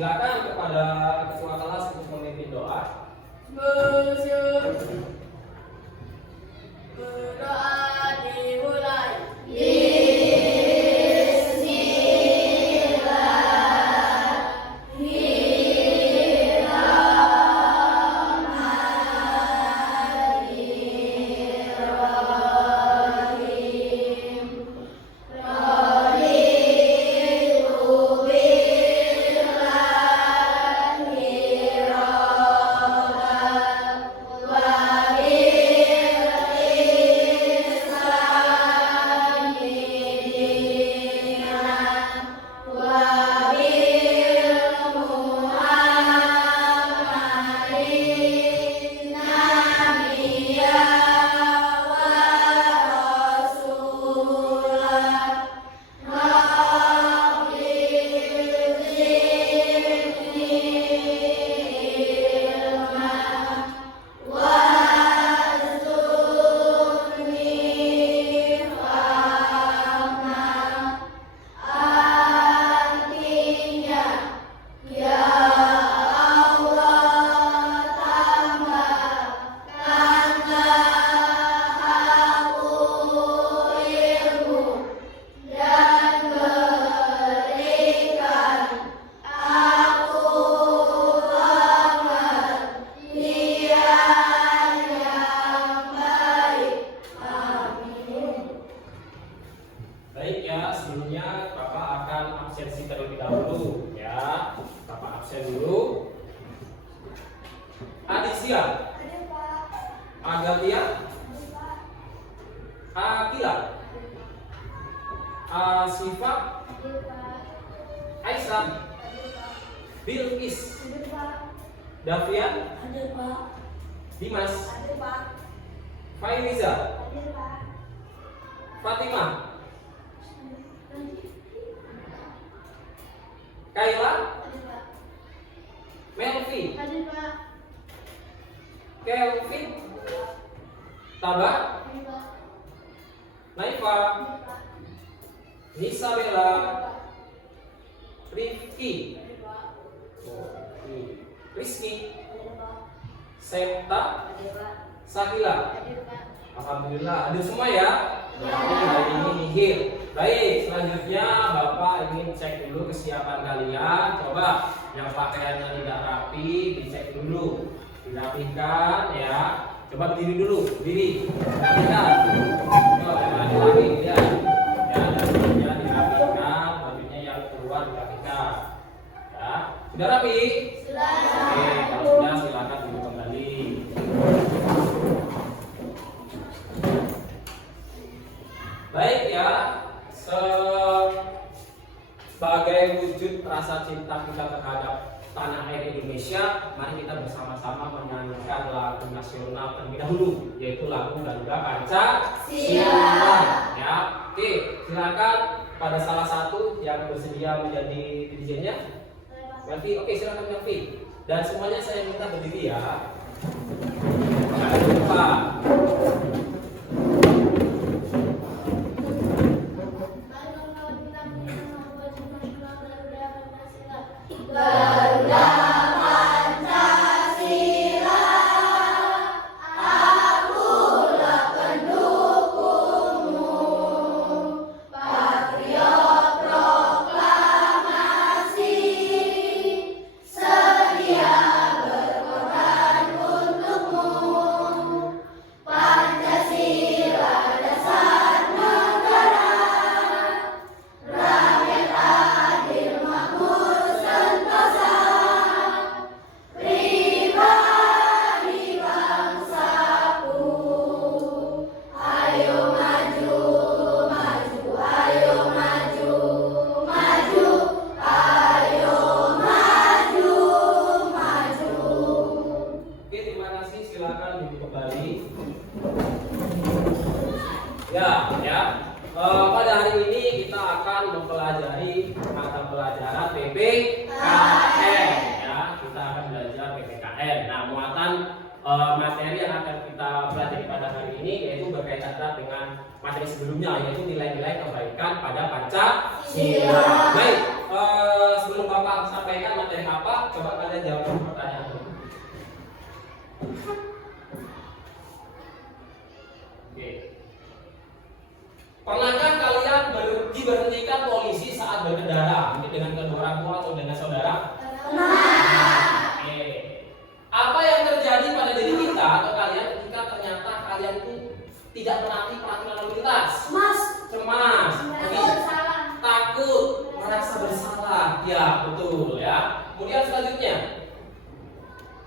Silakan kepada ketua kelas untuk memimpin doa. Berdoa dimulai. Baik ya, sebelumnya Bapak akan absensi terlebih dahulu ya. Bapak absen dulu. Aditya, Agatia, Akila, Asifa, Aisyah, Bilqis, Davian, Dimas, Fairiza, Fatimah, Kaila, Melvi, Kelvin, Tabak, Naifa, Nisabella, Rifki, Rizky, Septa, Sakila. Alhamdulillah ada semua ya. Berarti hari ini nihil. Baik, selanjutnya Bapak ingin cek dulu kesiapan kalian. Coba yang pakaiannya tidak rapi dicek dulu, dirapikan ya. Coba berdiri dulu, berdiri, rapikan. Coba lagi ya. Ya, bajunya dirapikan, bajunya yang keluar dirapikan. Ya, sudah rapi? Sudah. Oke, kalau sudah silakan duduk kembali. Baik ya, sebagai wujud rasa cinta kita terhadap tanah air Indonesia, mari kita bersama-sama menyanyikan lagu nasional terlebih dahulu, yaitu lagu Garuda Pancasila. Ya, oke, silakan pada salah satu yang bersedia menjadi DJ-nya. Melvi, oke silakan Melvi. Dan semuanya saya minta berdiri ya. Jangan lupa. Garuda Pancasila, akulah pendukungmu, patriot proklamasi, sedia berkorban untukmu. Pancasila dasar negara, rakyat adil makmur sentosa, pribadi bangsaku. Ayo maju, maju, ayo maju, maju, ayo maju, maju. Oke, terima kasih. Silakan duduk kembali. Ya. Pada hari ini kita akan mempelajari mata pelajaran PPKN. Ya, kita akan belajar PPKN. Nah, muatan materi yang akan kita pelajari pada hari ini yaitu berkaitan erat dengan materi sebelumnya, yaitu nilai-nilai kebaikan pada Pancasila. Baik, sebelum Bapak sampaikan materi apa Coba kalian jawab pertanyaan dulu. Oke. Pernahkah kalian diberhentikan polisi saat berkendara, mungkin dengan kedua orang tua atau dengan saudara? Oke. Apa yang terjadi pada diri kita atau kalian ketika ternyata kalian itu tidak menaati peraturan lalu lintas? Cemas, takut, merasa bersalah. Ya, betul ya. Kemudian selanjutnya,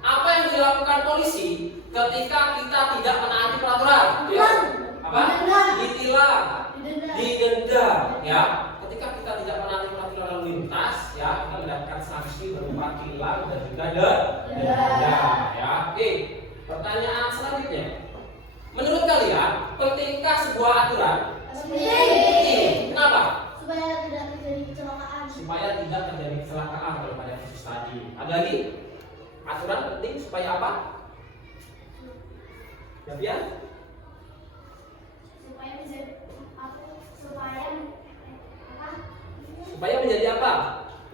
apa yang dilakukan polisi ketika kita tidak menaati peraturan? Ya. Apa? Ditilang, didenda. Ya. Ketika kita tidak menaati peraturan lalu lintas, ya, kita mendapatkan sanksi berupa tilang dan juga denda. Ya. Oke. Pertanyaan selanjutnya, menurut kalian pentingkah sebuah aturan? Penting. Kenapa? Supaya tidak terjadi kecelakaan. Supaya tidak terjadi kecelakaan kalau pada kasus tadi. Ada lagi? Aturan penting supaya apa? Ya, supaya menjadi apa?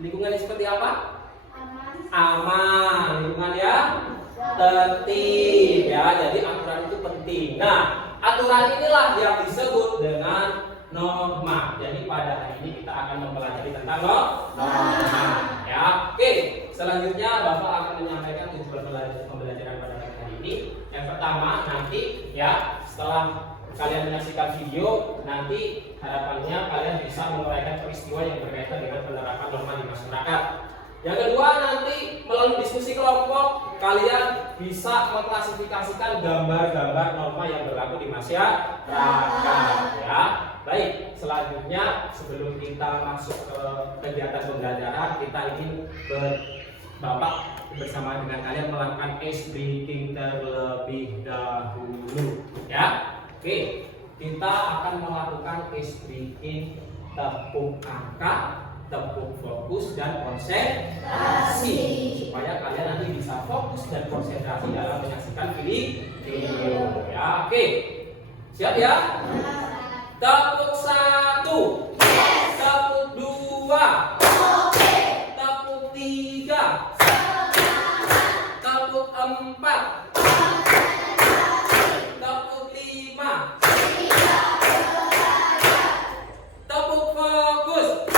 Lingkungan yang seperti apa? Aman, lingkungan yang tertib ya. Jadi aturan itu penting. Nah, aturan inilah yang disebut dengan norma. Jadi pada hari ini kita akan mempelajari tentang norma ya. Oke, selanjutnya Bapak akan menyampaikan tujuan pembelajaran pada hari ini. Yang pertama nanti ya, setelah kalian menyaksikan video, nanti harapannya kalian bisa menguraikan peristiwa yang berkaitan dengan penerapan norma di masyarakat. Yang kedua, nanti melalui diskusi kelompok kalian bisa mengklasifikasikan gambar-gambar norma yang berlaku di masyarakat ya. Baik, selanjutnya sebelum kita masuk ke kegiatan pembelajaran, kita ingin Bapak bersama dengan kalian melakukan ice breaking terlebih dahulu ya. Oke, kita akan melakukan ice breaking tepuk angka, tepuk fokus dan konsentrasi supaya kalian nanti bisa fokus dan konsentrasi dalam menyaksikan video ya. Oke, siap ya? Tepuk 1, tepuk 2, tepuk 3, tepuk 4, tepuk 5, tepuk fokus.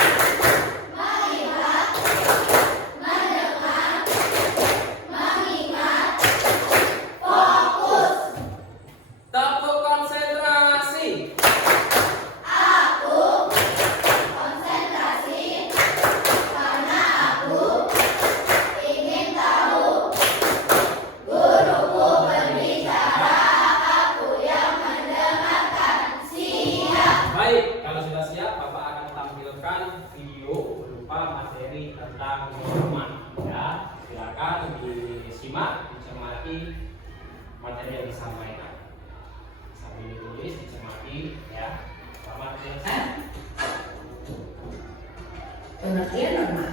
Tepuk konsentrasi. Baik, kalau sudah siap, Bapak akan tampilkan video berupa materi tentang norma. Ya, silakan disimak, dicermati materi yang disampaikan. Sambil ditulis, dicermati, ya. Selamat menyaksikan. Pengertian norma.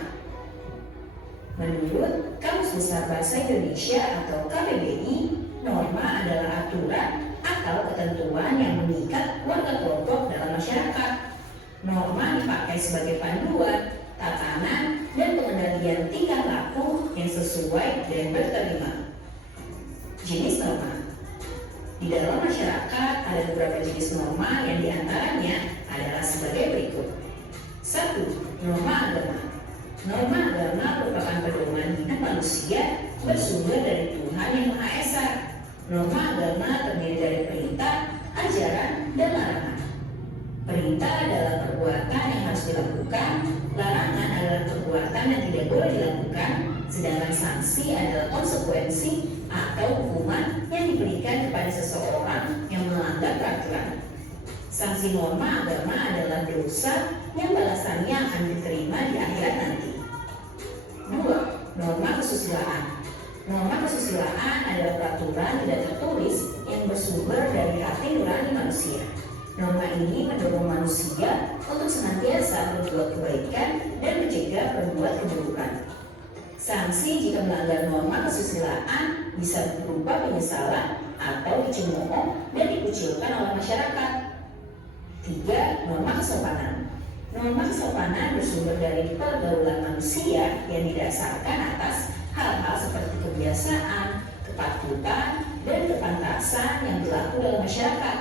Menurut Kamus Besar Bahasa Indonesia atau KBBI, norma adalah aturan atau ketentuan yang mengikat warga kelompok dalam masyarakat. Norma dipakai sebagai panduan, tatanan, dan pengendalian tingkah laku yang sesuai dan berterima. Jenis norma. Di dalam masyarakat ada beberapa jenis norma yang diantaranya adalah sebagai berikut. 1. Norma agama. Norma agama merupakan pedoman hidup manusia bersumber dari Tuhan Yang Maha Esa. Norma agama terdiri dari perintah, ajaran, dan larangan. Perintah adalah perbuatan yang harus dilakukan, larangan adalah perbuatan yang tidak boleh dilakukan, sedangkan sanksi adalah konsekuensi atau hukuman yang diberikan kepada seseorang yang melanggar peraturan. Sanksi norma agama adalah dosa yang balasannya akan diterima di akhirat nanti. 2. Norma kesusilaan. Norma kesusilaan adalah peraturan tidak tertulis yang bersumber dari hati nurani manusia. Norma ini mendorong manusia untuk senantiasa berbuat kebaikan dan mencegah berbuat keburukan. Sanksi jika melanggar norma kesusilaan bisa berupa penyesalan atau dicemooh dan dikucilkan oleh masyarakat. 3. Norma kesopanan. Norma kesopanan bersumber dari pergaulan manusia yang didasarkan atas hal-hal seperti kebiasaan, kepatutan, dan kepantasan yang berlaku dalam masyarakat.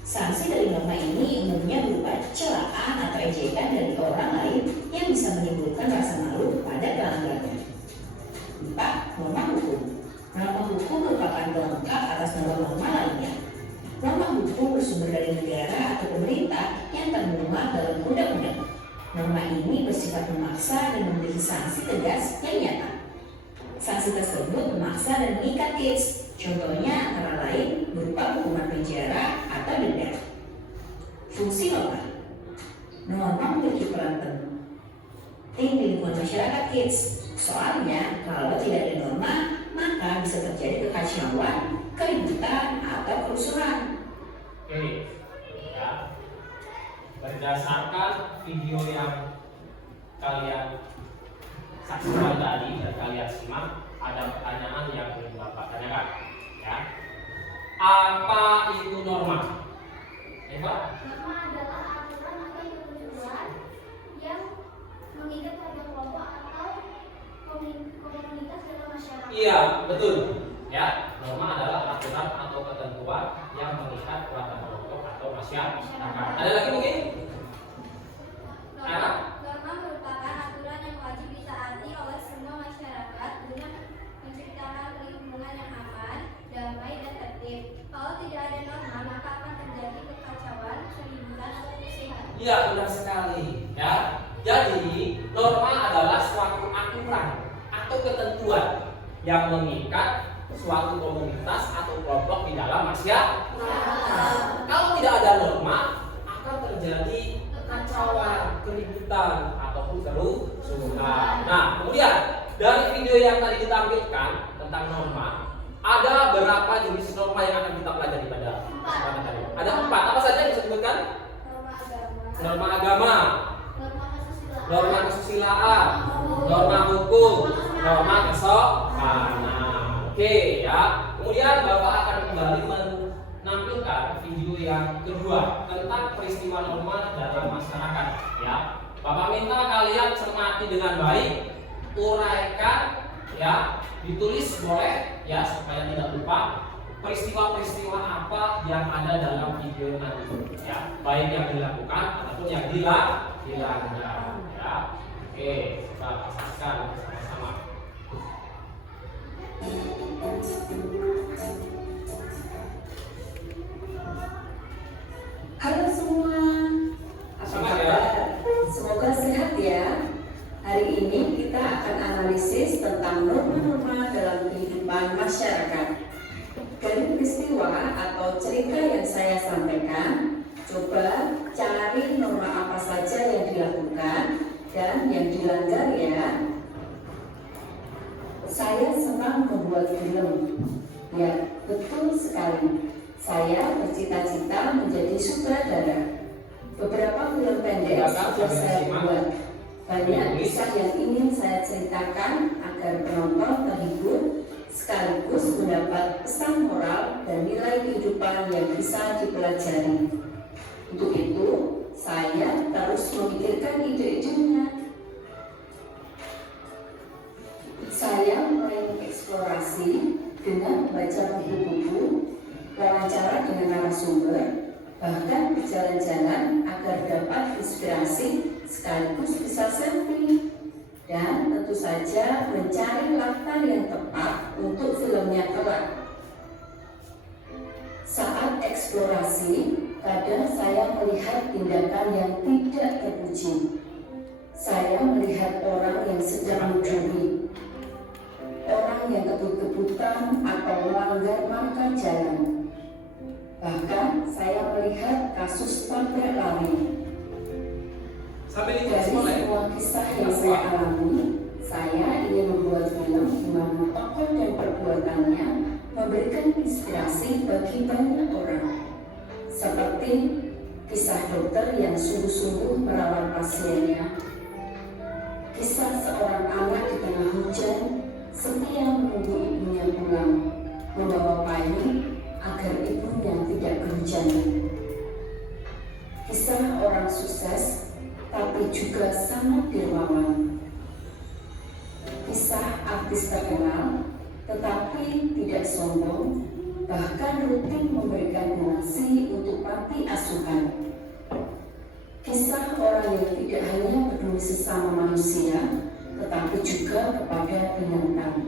Sanksi dari norma ini umumnya berupa celaan atau ejekan dari orang lain yang bisa menimbulkan rasa malu pada pelanggarnya. 4. Norma hukum. Norma hukum merupakan pelengkap atas norma-norma lainnya. Norma hukum bersumber dari negara atau pemerintah yang termuat dalam undang-undang. Norma ini bersifat memaksa dan memiliki sanksi tegas yang nyata. Sanksi tersebut memaksa dan mengikat kids. Contohnya antara lain berupa hukuman penjara atau denda. Fungsi norma. Norma memiliki peran penting di lingkungan masyarakat kids. Soalnya kalau tidak ada norma, maka bisa terjadi kekacauan, keributan, atau kerusuhan. Oke, ya. Berdasarkan video yang kalian saksikan tadi dan kalian simak, ada pertanyaan yang ingin Bapak tanyakan, ya. Apa itu norma? Eva? Norma adalah aturan atau ketentuan yang mengikat pada kelompok atau komunitas dalam masyarakat. Iya, betul. Ya, norma adalah aturan atau ketentuan yang mengikat pada kelompok atau masyarakat. Ada lagi mungkin? Norma merupakan aturan yang wajib ditaati oleh semua masyarakat dengan menciptakan lingkungan yang aman, damai, dan tertib. Kalau tidak ada norma, maka akan terjadi kekacauan, keributan, atau kerusuhan. Iya, benar sekali. Ya, jadi norma adalah suatu aturan atau ketentuan yang mengikat suatu komunitas atau kelompok di dalam masyarakat. Kalau tidak ada norma, akan terjadi kekacauan, keributan, ataupun kerusuhan. Nah, kemudian dari video yang tadi ditampilkan tentang norma, ada berapa jenis norma yang akan kita pelajari pada kesempatan tadi? Ada 4. Apa saja yang disebutkan? Norma agama, norma kesusilaan, norma hukum, norma kesopanan. Oke, ya. Kemudian Bapak akan kembali menampilkan video yang kedua tentang peristiwa norma dalam masyarakat. Ya, Bapak minta kalian cermati dengan baik, uraikan, ya, ditulis boleh, ya, supaya tidak lupa peristiwa-peristiwa apa yang ada dalam video nanti, ya, baik yang dilakukan ataupun yang dilanggar. Ya, oke, kita saksikan bersama-sama. Halo semua, apa Semangat ya. kabar? Semoga sehat ya. Hari ini kita akan analisis tentang norma-norma dalam kehidupan masyarakat. Dari peristiwa atau cerita yang saya sampaikan, coba cari norma apa saja yang dilakukan dan yang dilanggar ya. Saya senang membuat film. Ya, betul sekali. Saya bercita-cita menjadi sutradara. Beberapa film pendek sudah saya buat. Banyak kisah yang ingin saya ceritakan agar penonton terhibur sekaligus mendapat pesan moral dan nilai kehidupan yang bisa dipelajari. Untuk itu, saya terus memikirkan ide-idenya. Saya mulai mengeksplorasi dengan membaca buku-buku, wawancara dengan narasumber, bahkan berjalan-jalan agar dapat inspirasi sekaligus bisa selfie. Dan tentu saja mencari latar yang tepat untuk filmnya kelak. Saat eksplorasi, kadang saya melihat tindakan yang tidak terpuji. Saya melihat orang yang sedang mencuri, orang yang kebut-kebutan atau melanggar marka jalan. Bahkan saya melihat kasus tabrak lari. Sampai Dari semua kisah yang saya alami, saya ingin membuat film di mana tokoh dan perbuatannya memberikan inspirasi bagi banyak orang. Seperti kisah dokter yang sungguh-sungguh merawat pasiennya, kisah seorang anak di tengah hujan setia menunggu ibunya pulang, membawa payung agar ibunya tidak kehujanan. Kisah orang sukses tapi juga sangat dermawan. Kisah artis terkenal tetapi tidak sombong, bahkan rutin memberikan donasi untuk panti asuhan. Kisah orang yang tidak hanya peduli sesama manusia, tetapi juga kepada binatang.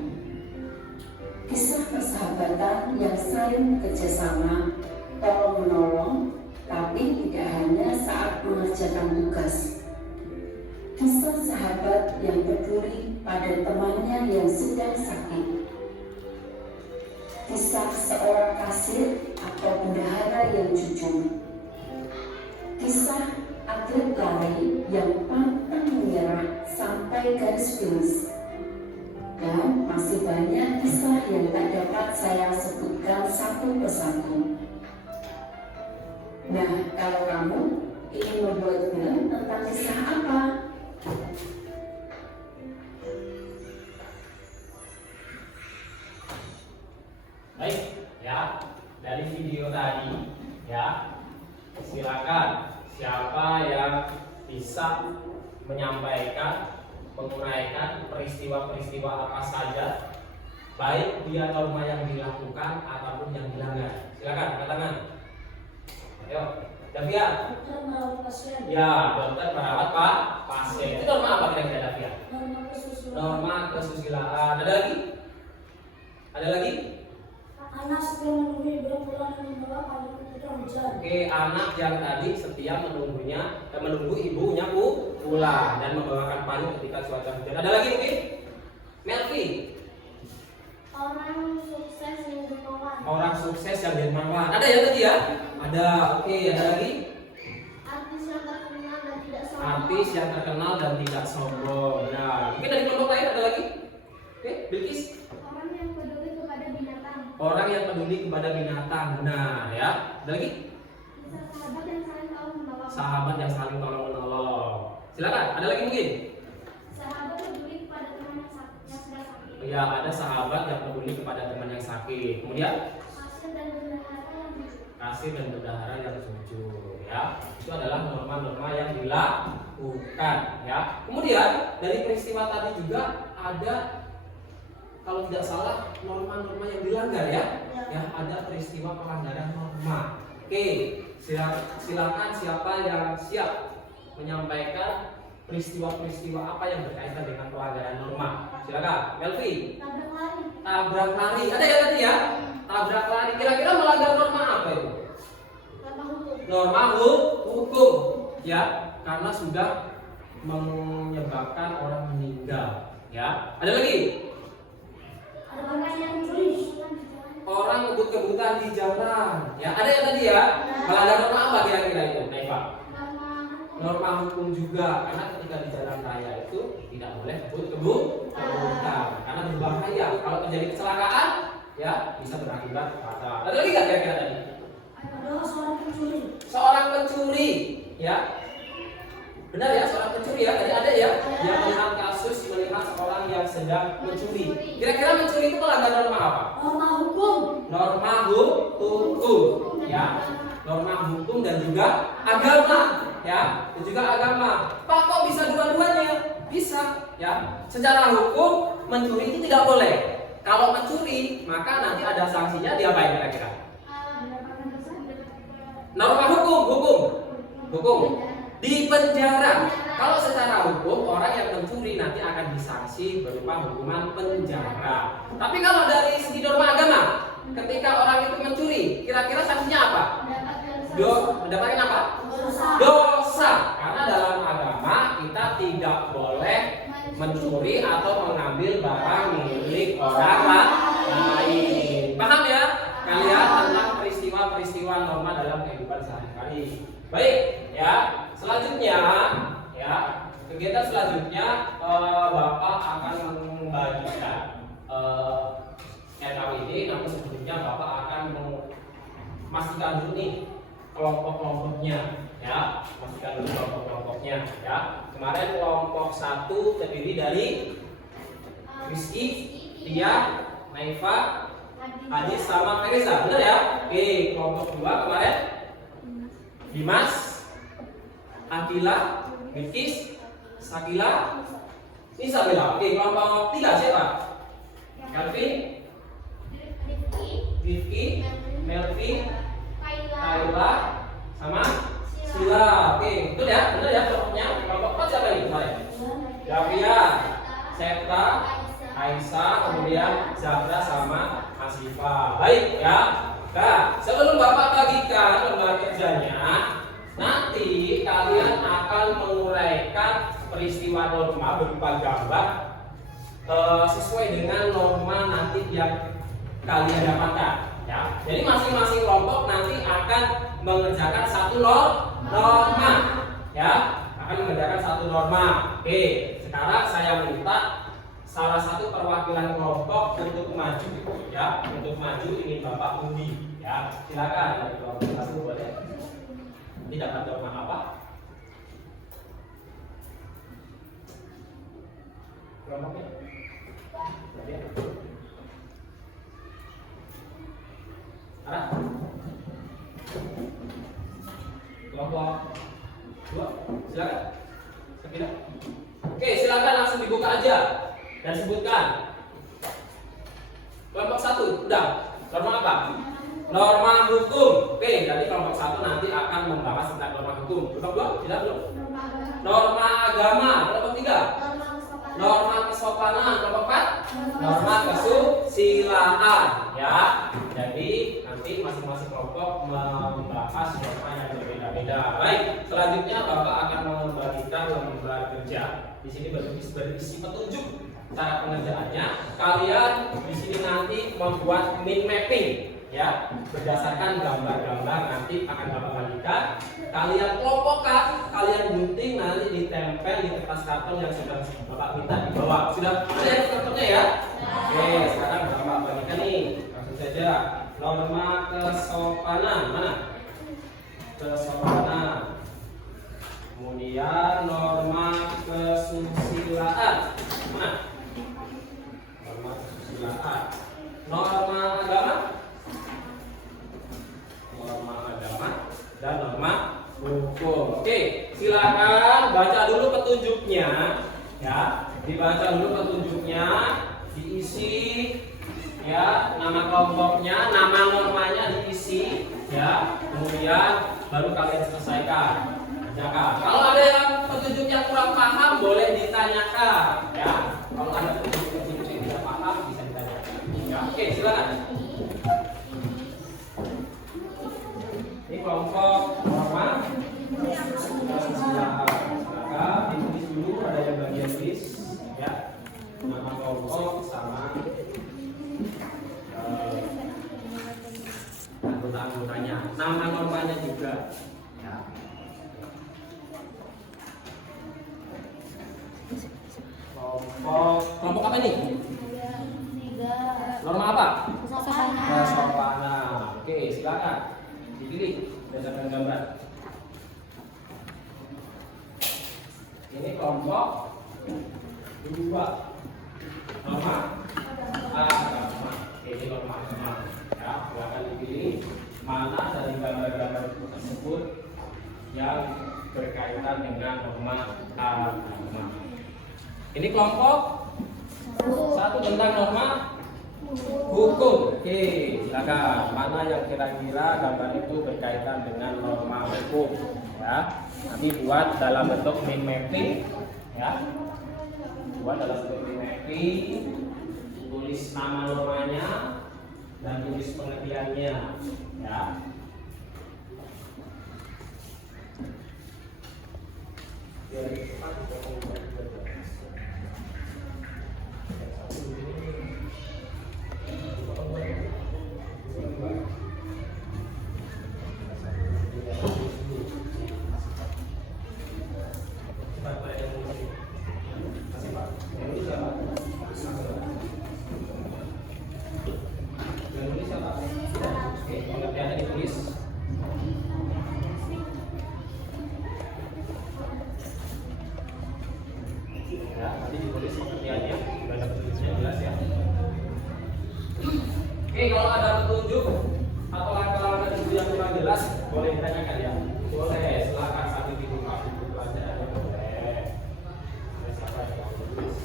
Kisah persahabatan yang saling bekerjasama, tolong-menolong, tapi tidak hanya saat mengerjakan tugas. Kisah sahabat yang peduli pada temannya yang sedang sakit. Kisah seorang kasir atau bendahara yang jujur. Kisah atlet lari yang pantang menyerah sampai garis finish. Dan masih banyak kisah yang tak dapat saya sebutkan satu persatu. Nah, kalau kamu ingin membuat film tentang kisah apa? Baik, ya, dari video tadi, ya, silakan siapa yang bisa menyampaikan, menguraikan peristiwa-peristiwa apa saja, baik dia norma yang dilakukan ataupun yang dilanggar. Silakan, angkat tangan. Ayo, Davia. Dokter merawat pasien. Ya, dokter merawat pasien. Itu norma apa kira-kira, Davia? Norma kesusilaan. Norma kesusilaan. Ada lagi? Ada lagi? Anak setia menunggu ibu pulang dan membawa kalung ketika hujan. Oke, anak yang tadi setia menunggu ibunya pulang dan membawakan payung ketika cuaca hujan. Ada lagi mungkin? Melvi. Orang sukses yang dermawan. Orang sukses yang dermawan. Ada ya tadi ya? Ada. Oke, ada lagi? Artis yang terkenal dan tidak sombong. Artis yang terkenal dan tidak sombong. Nah, mungkin dari kelompok lain ada lagi? Oke, Bilkis. Orang yang peduli kepada binatang. Orang yang peduli kepada binatang. Benar ya. Ada lagi? Kisah sahabat yang saling tolong menolong. Sahabat yang saling tolong menolong. Silakan. Ada lagi mungkin? Sahabat peduli kepada teman yang sedang sakit. Ya, ada sahabat yang peduli kepada teman yang sakit. Kemudian Kasir dan bendahara yang jujur. kasih dan bendahara yang jujur, ya. Itu adalah norma-norma yang dilakukan, ya. Kemudian dari peristiwa tadi juga ada, kalau tidak salah, norma-norma yang dilanggar, ya. Ya, ada peristiwa pelanggaran norma. Oke, silakan siapa yang siap menyampaikan peristiwa-peristiwa apa yang berkaitan dengan pelanggaran norma. Silakan, Melvi. Tabrak lari. Tabrak lari. Ada ya tadi ya? Tabrak lari. Kira-kira melanggar norma apa itu? Norma hukum. Norma hukum. Ya, karena sudah menyebabkan orang meninggal. Ya. Ada lagi? Ada orang yang mencuri. Orang ngebut-ngebutan di jalan. Ya, ada ya tadi ya? Melanggar norma apa kira-kira itu, Naifa? Norma hukum juga, karena ketika di jalan raya itu tidak boleh ngebut-ngebutan karena berbahaya. Kalau terjadi kecelakaan, ya bisa berakibat fatal. Ada lagi nggak kira-kira tadi? Adalah seorang pencuri. Seorang pencuri, ya. Benar ya, seorang pencuri ya. Tadi ada ya yang melihat kasus, melihat seorang yang sedang mencuri. Kira-kira mencuri itu melanggar norma apa? Norma hukum. Norma hukum, ya. Norma hukum dan juga agama, ya. Dan juga agama. Pak, kok bisa dua-duanya? Bisa, ya. Secara hukum mencuri itu tidak boleh. Kalau mencuri, maka nanti ada sanksinya, diapain kira-kira? Norma hukum di penjara. Kalau secara hukum orang yang mencuri nanti akan disanksi berupa hukuman penjara. Tapi kalau dari segi norma agama, ketika orang itu mencuri, kira-kira sanksinya apa? Mendapatkan apa? Dosa. Karena dalam agama kita tidak boleh mencuri atau mengambil barang milik orang lain. Paham ya kalian tentang peristiwa-peristiwa norma dalam kehidupan sehari-hari? Baik, ya. Selanjutnya, ya, kegiatan selanjutnya Bapak akan membagikan RKWD, namun sebelumnya Bapak akan memastikan dulu nih kelompok-kelompoknya, ya. Pastikan dulu kelompok-kelompoknya, ya. Kemarin kelompok 1 terdiri dari Rizky, Tia, Naifa, Hadis sama Teresa, benar ya? Oke, kelompok 2 kemarin Dimas, Akila, Bilkis, Sakila, Isabella. Oke, kelompok 3 siapa? Kelvin, Rifki, Melvin, Kayla, sama Sila. Oke, betul ya? Benar ya kelompoknya? Kelompok 4 siapa ini? Davia, Septa, Aisyah, kemudian Zahra sama Asifa. Baik ya. Nah, sebelum Bapak bagikan lembar kerjanya, nanti kalian akan menguraikan peristiwa norma berupa gambar sesuai dengan norma nanti yang kalian dapatkan. Ya. Jadi masing-masing kelompok nanti akan mengerjakan satu norma. Ya, akan mengerjakan satu norma. Oke, sekarang saya minta salah satu perwakilan kelompok untuk maju, ya, untuk maju ini Bapak undi, ya, silakan dari kelompok satu boleh. Ini dapat norma apa? Kelompoknya? Ya. Arah? Kelompok 2, silakan. Sekira. Oke, silakan langsung dibuka aja. Dan sebutkan. Kelompok 1, udah. Norma apa? Norma hukum. Oke, jadi kelompok 1 nanti akan membahas tentang norma hukum. Kelompok 2, tidak belum? Norma agama. Kelompok 3, norma kesopanan. Kelompok 4, norma kesusilaan. Ya, jadi nanti masing-masing kelompok membahas norma yang berbeda-beda. Baik, selanjutnya Bapak akan membagikan lembar kerja. Di sini berisi petunjuk cara pengerjaannya. Kalian di sini nanti membuat mind mapping, ya, berdasarkan gambar-gambar nanti akan Bapak bagikan. Kalian kelompokkan, kalian gunting, nanti ditempel di kertas karton yang sudah Bapak minta di bawah. Sudah ada yang kartonnya ya? Oke, sekarang Bapak bagikan nih, langsung saja. Norma kesopanan mana? Kesopanan. Kemudian norma kesusilaan mana? Norma kesusilaan. Norma agama, norma agama, dan norma hukum. Oke, silakan baca dulu petunjuknya, ya. Dibaca dulu petunjuknya, diisi, ya, nama kelompoknya, nama normanya diisi, ya. Kemudian baru kalian selesaikan. Kerjakan. Kalau ada yang petunjuknya kurang paham, boleh ditanyakan, ya. Kalau ada petunjuk yang tidak paham, bisa ditanyakan. Ya, oke, silakan. Ini kelompok norma. Silakan ditulis dulu, ada yang bagian tulis, ya. Nama kelompok sama anggota-anggotanya, nama normanya juga, ya. Kelompok apa nih? Norma apa? Kesopanan. Oke, silakan dipilih berdasarkan gambar. Ini kelompok 2. Norma agama. Ini norma agama. Ya, silakan dipilih mana dari gambar-gambar tersebut yang berkaitan dengan norma agama. Ini kelompok 1 tentang norma hukum. Oke, silakan. Mana yang kira-kira gambar itu berkaitan dengan norma hukum, ya. Nanti buat dalam bentuk mind mapping, ya. Buat dalam bentuk mind mapping, tulis nama normanya dan tulis pengertiannya, ya. Oke, kalau ada petunjuk atau langkah-langkah yang kurang jelas, boleh ditanyakan ya. Boleh, silakan sambil dibuka buku pelajarannya boleh. Siapa yang mau tulis?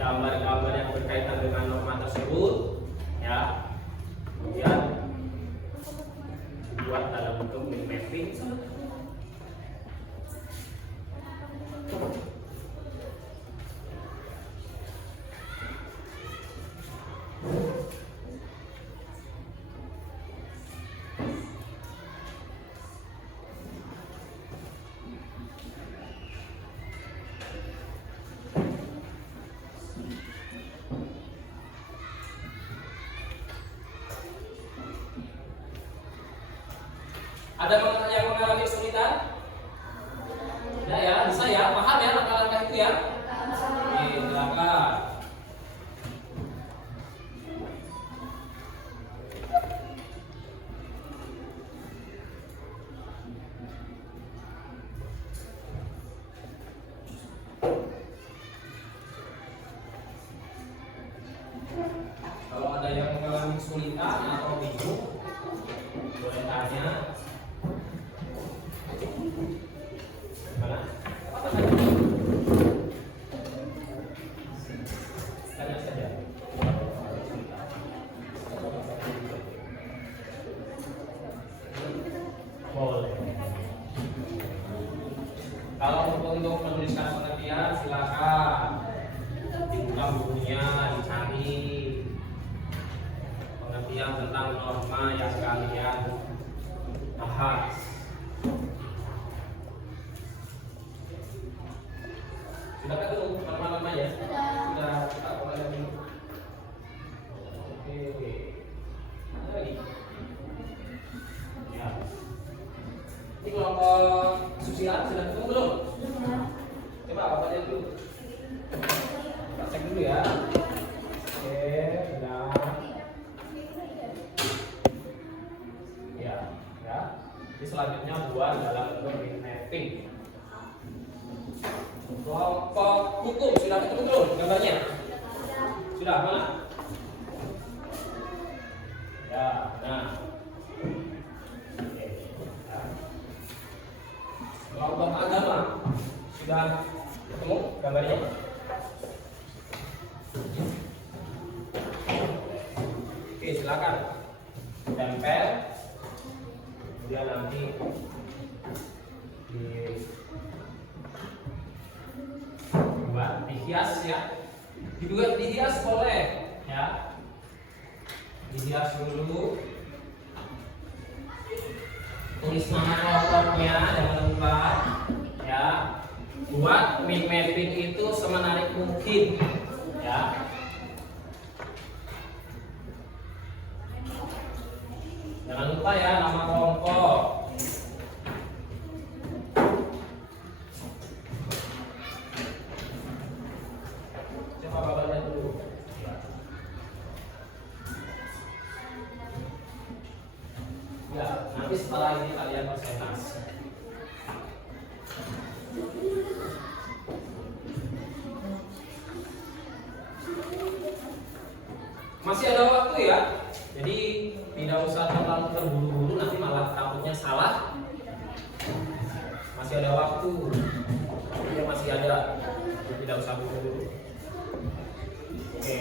gambar-gambar yang berkaitan dengan norma tersebut, ya. Kemudian dibuat dalam bentuk mind mapping. Ada yang mengalami kesulitan? Ya, bisa ya, paham ya langkah-langkah itu ya? Oke, silakan. Kalau ada yang mengalami kesulitan atau bingung, boleh tanya. Mana? Tanya saja. Boleh. Kalau untuk menuliskan pengertian, silakan dibuka bukunya, dicari pengertian tentang norma yang kalian bahas. Silakan dulu norma-norma ya. Sudah kita mulai dulu. Oke. Ada lagi? Ya. Ini kelompok susilan sudah ketemu belum? Coba apa lihat dulu. Kita cek dulu ya. Oke, sudah. Ya, ya. Jadi selanjutnya buat dalam bentuk mind mapping. Kelompok hukum sudah ketemu belum gambarnya? Sudah mana? Ya, nah. Oke, ya. Kelompok agama sudah ketemu gambarnya? Oke, silakan tempel. Kemudian nanti dihias ya, dihias boleh ya, dihias dulu, tulis nama kelompoknya jangan lupa ya, buat mind mapping itu semenarik mungkin ya. Jangan lupa ya nama kelompok. Ya, nanti setelah ini kalian presentasi. Masih ada waktu ya, jadi tidak usah terlalu terburu-buru, nanti malah takutnya salah. Masih ada waktu, ya masih ada, jadi tidak usah buru-buru. Oke.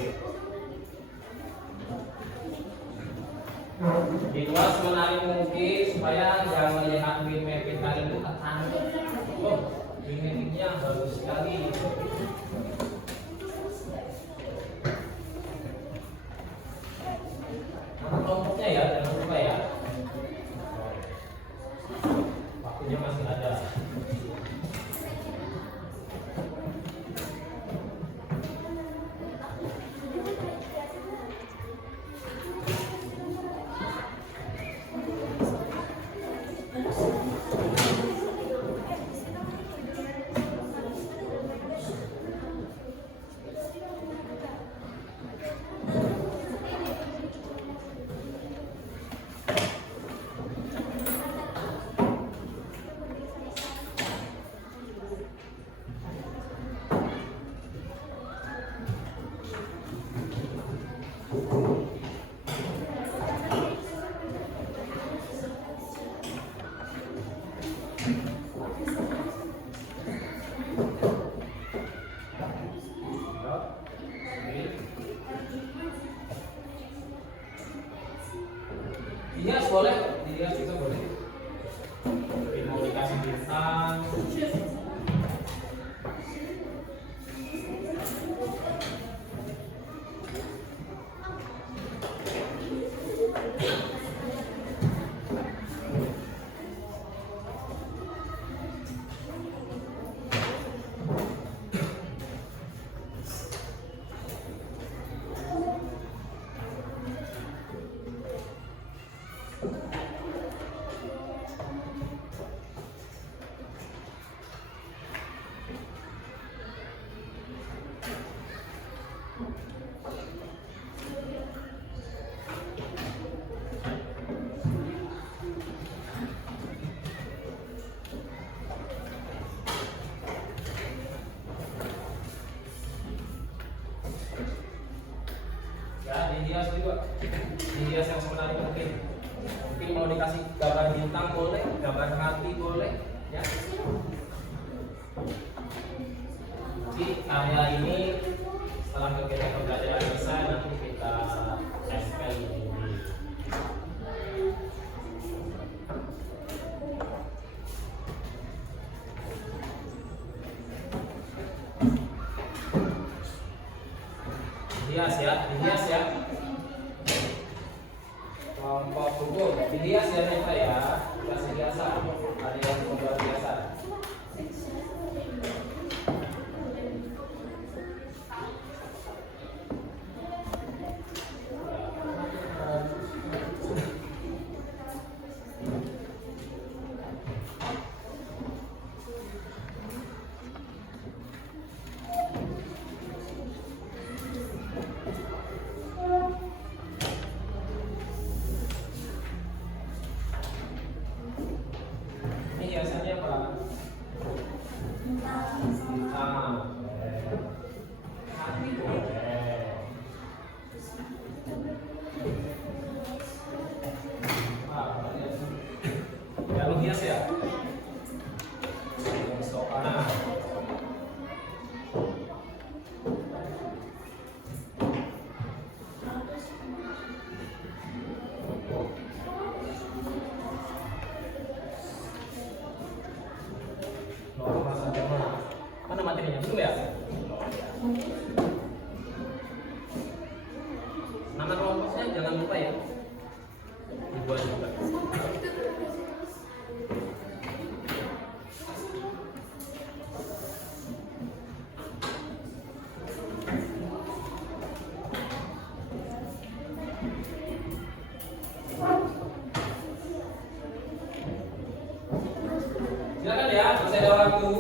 Dibuat semenarik mungkin supaya yang melihat mind mapping kalian itu tertarik. Oh, mind mappingnya bagus sekali. Nama kelompoknya ya, jangan lupa ya. Waktunya masih ada. Dihias boleh, dihias juga boleh. Tapi mau dikasih bintang. Ya, dihias juga. Dihias yang sebenarnya mungkin. Mungkin mau dikasih gambar bintang boleh, gambar hati boleh, ya. Nanti area ini setelah kegiatan pembelajaran selesai nanti kita tempel di sini. Dihias ya, dihias ya. Kelompok gugur, dihias ya mereka ya. Kasih hiasan. Ada yang membuat hiasan. Ini hiasannya apa? Bintang. Hati boleh. Ya lu hias ya? Nah. Mana materinya? Belum ya? Nama kelompoknya jangan lupa ya. Dibuat juga. Silakan ya, masih ada waktu.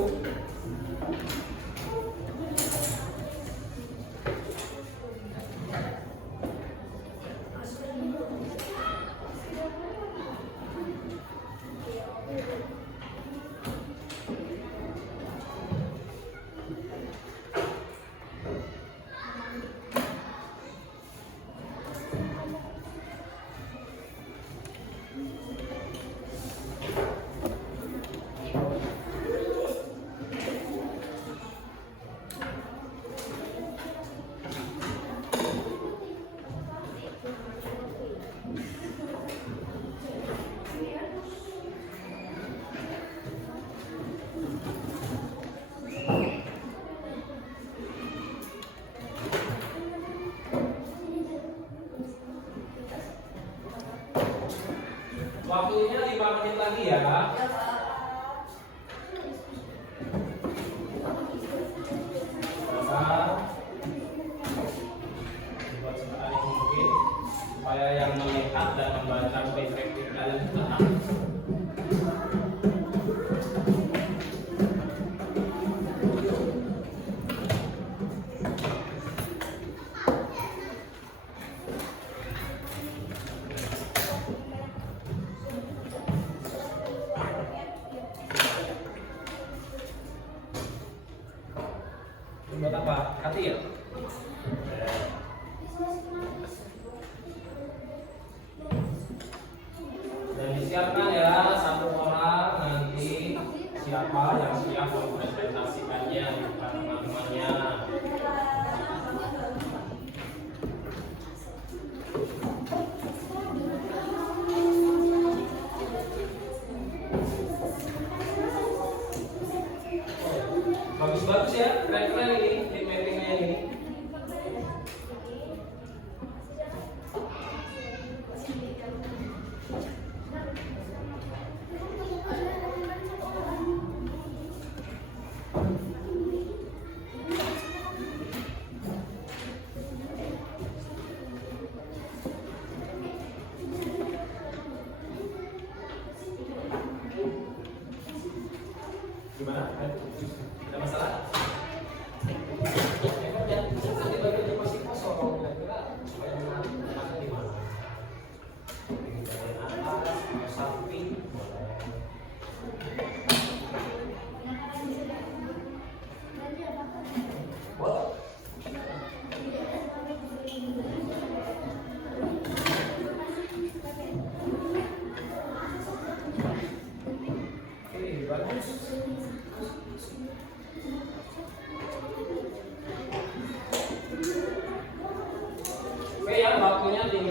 Waktunya 5 menit lagi ya. Buat sebentar mungkin supaya yang melihat dan membaca efektif kalian tetap. Buat apa? Hati ya? Dan disiapkan ya satu orang nanti siapa yang siap mempresentasikannya di depan teman-temannya.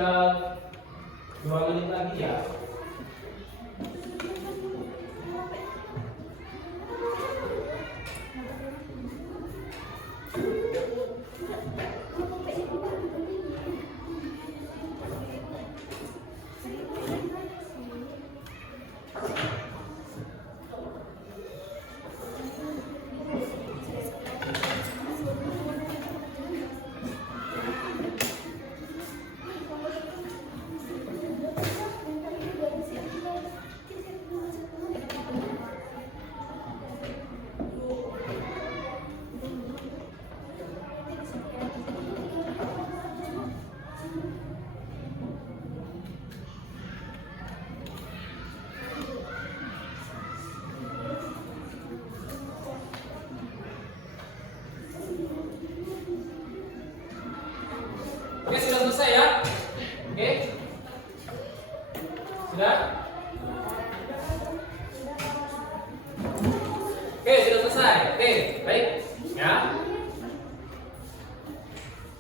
tinggal 2 menit lagi ya. Oke, sudah selesai ya? Oke? Sudah? Oke, sudah selesai. Oke, baik. Ya.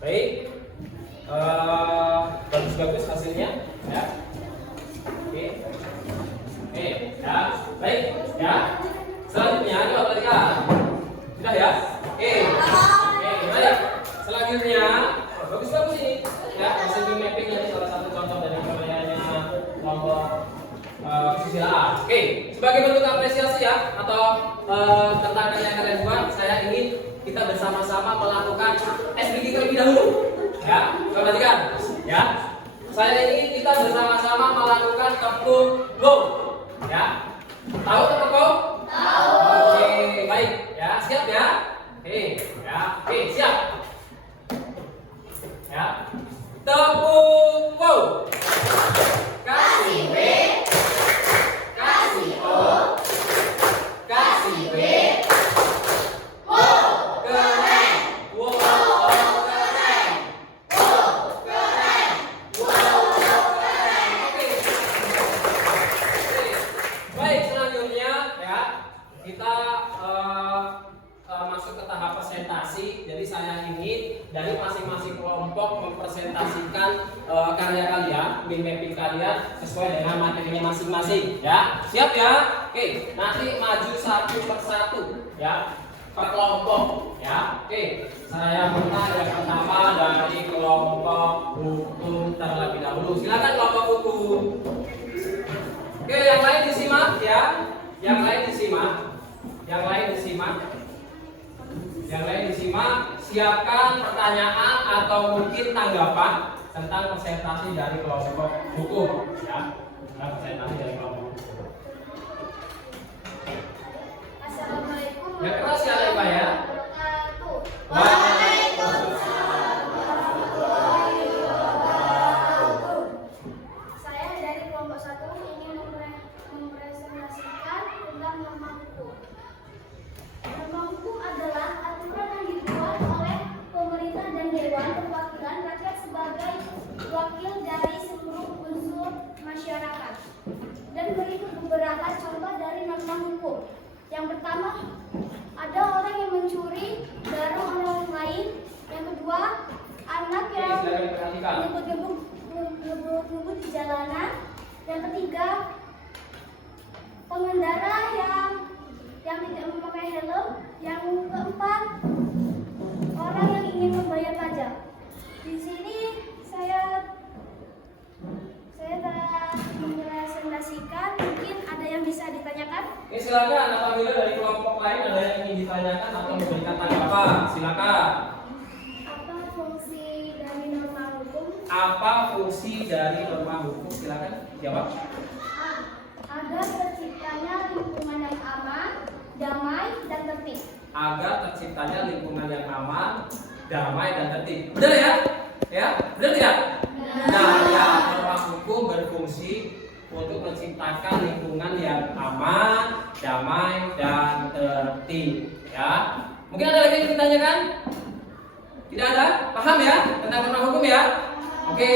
Baik. Bagus-bagus hasilnya. Ya. Oke. Oke, ya. Baik. Ya. Selanjutnya, coba perhatikan. Sudah ya? Oke. Oke, baik. Selanjutnya, bagus-bagus ini. Ya, hasil mapping ini salah satu contoh dari penilaiannya kelompok kesusilaan. Oke, sebagai bentuk apresiasi ya atau tentang karya kalian buat, saya ingin kita bersama-sama melakukan SBG terlebih dahulu. Ya, perhatikan. Ya, saya ingin kita bersama-sama melakukan tepung gong. Ya, tahu tepung gong? Tahu. Oke, baik. Ya, siap ya? Oke, ya, oke, siap. Ya, tepung wow. Kasih B, kasih O, kasih B. Wow, keren. Wow, keren. Wow, keren. Wow, keren. Oke. Baik, selanjutnya ya kita masuk ke tahap presentasi. Jadi saya ingin dari masing-masing kelompok mempresentasikan karya kalian, mind mapping kalian sesuai dengan materinya masing-masing. Ya, siap ya? Oke, nanti maju satu persatu ya, per kelompok. Ya, oke. Saya minta yang pertama dari kelompok hukum terlebih dahulu. Silakan kelompok hukum. Oke, yang lain disimak ya. Yang lain disimak. Yang lain disimak. Yang lain disimak, siapkan pertanyaan atau mungkin tanggapan tentang presentasi dari kelompok hukum ya. Tentang presentasi dari kelompok hukum. Assalamualaikum Ya, keras ya Pak ya. wabarakatuh. Waalaikumsalam warahmatullahi wabarakatuh. Saya dari kelompok 1 ingin mempresentasikan tentang norma hukum. Norma hukum adalah aturan yang dibuat oleh pemerintah dan Dewan Perwakilan Rakyat sebagai wakil dari seluruh unsur masyarakat. Dan berikut beberapa contoh dari norma hukum. Yang pertama, ada orang yang mencuri barang orang lain. Yang kedua, anak yang Silakan diperhatikan. ngebut di jalanan. Yang ketiga, pengendara yang tidak memakai helm. Yang keempat, orang yang ingin membayar pajak. Di sini saya telah mempresentasikan. Mungkin ada yang bisa ditanyakan? Oke, silakan apabila dari kelompok lain ada yang ingin ditanyakan atau memberikan tanggapan, silakan. Apa fungsi dari norma hukum? Apa fungsi dari norma hukum? Silakan jawab. Agar terciptanya lingkungan yang aman, damai, dan tertib. Agar terciptanya lingkungan yang aman, damai, dan tertib. Benar ya? Ya, benar tidak? Nah, ya, norma hukum berfungsi untuk menciptakan lingkungan yang aman, damai, dan tertib. Ya, mungkin ada lagi yang ditanyakan? Tidak ada? Paham ya tentang norma hukum ya? Oke,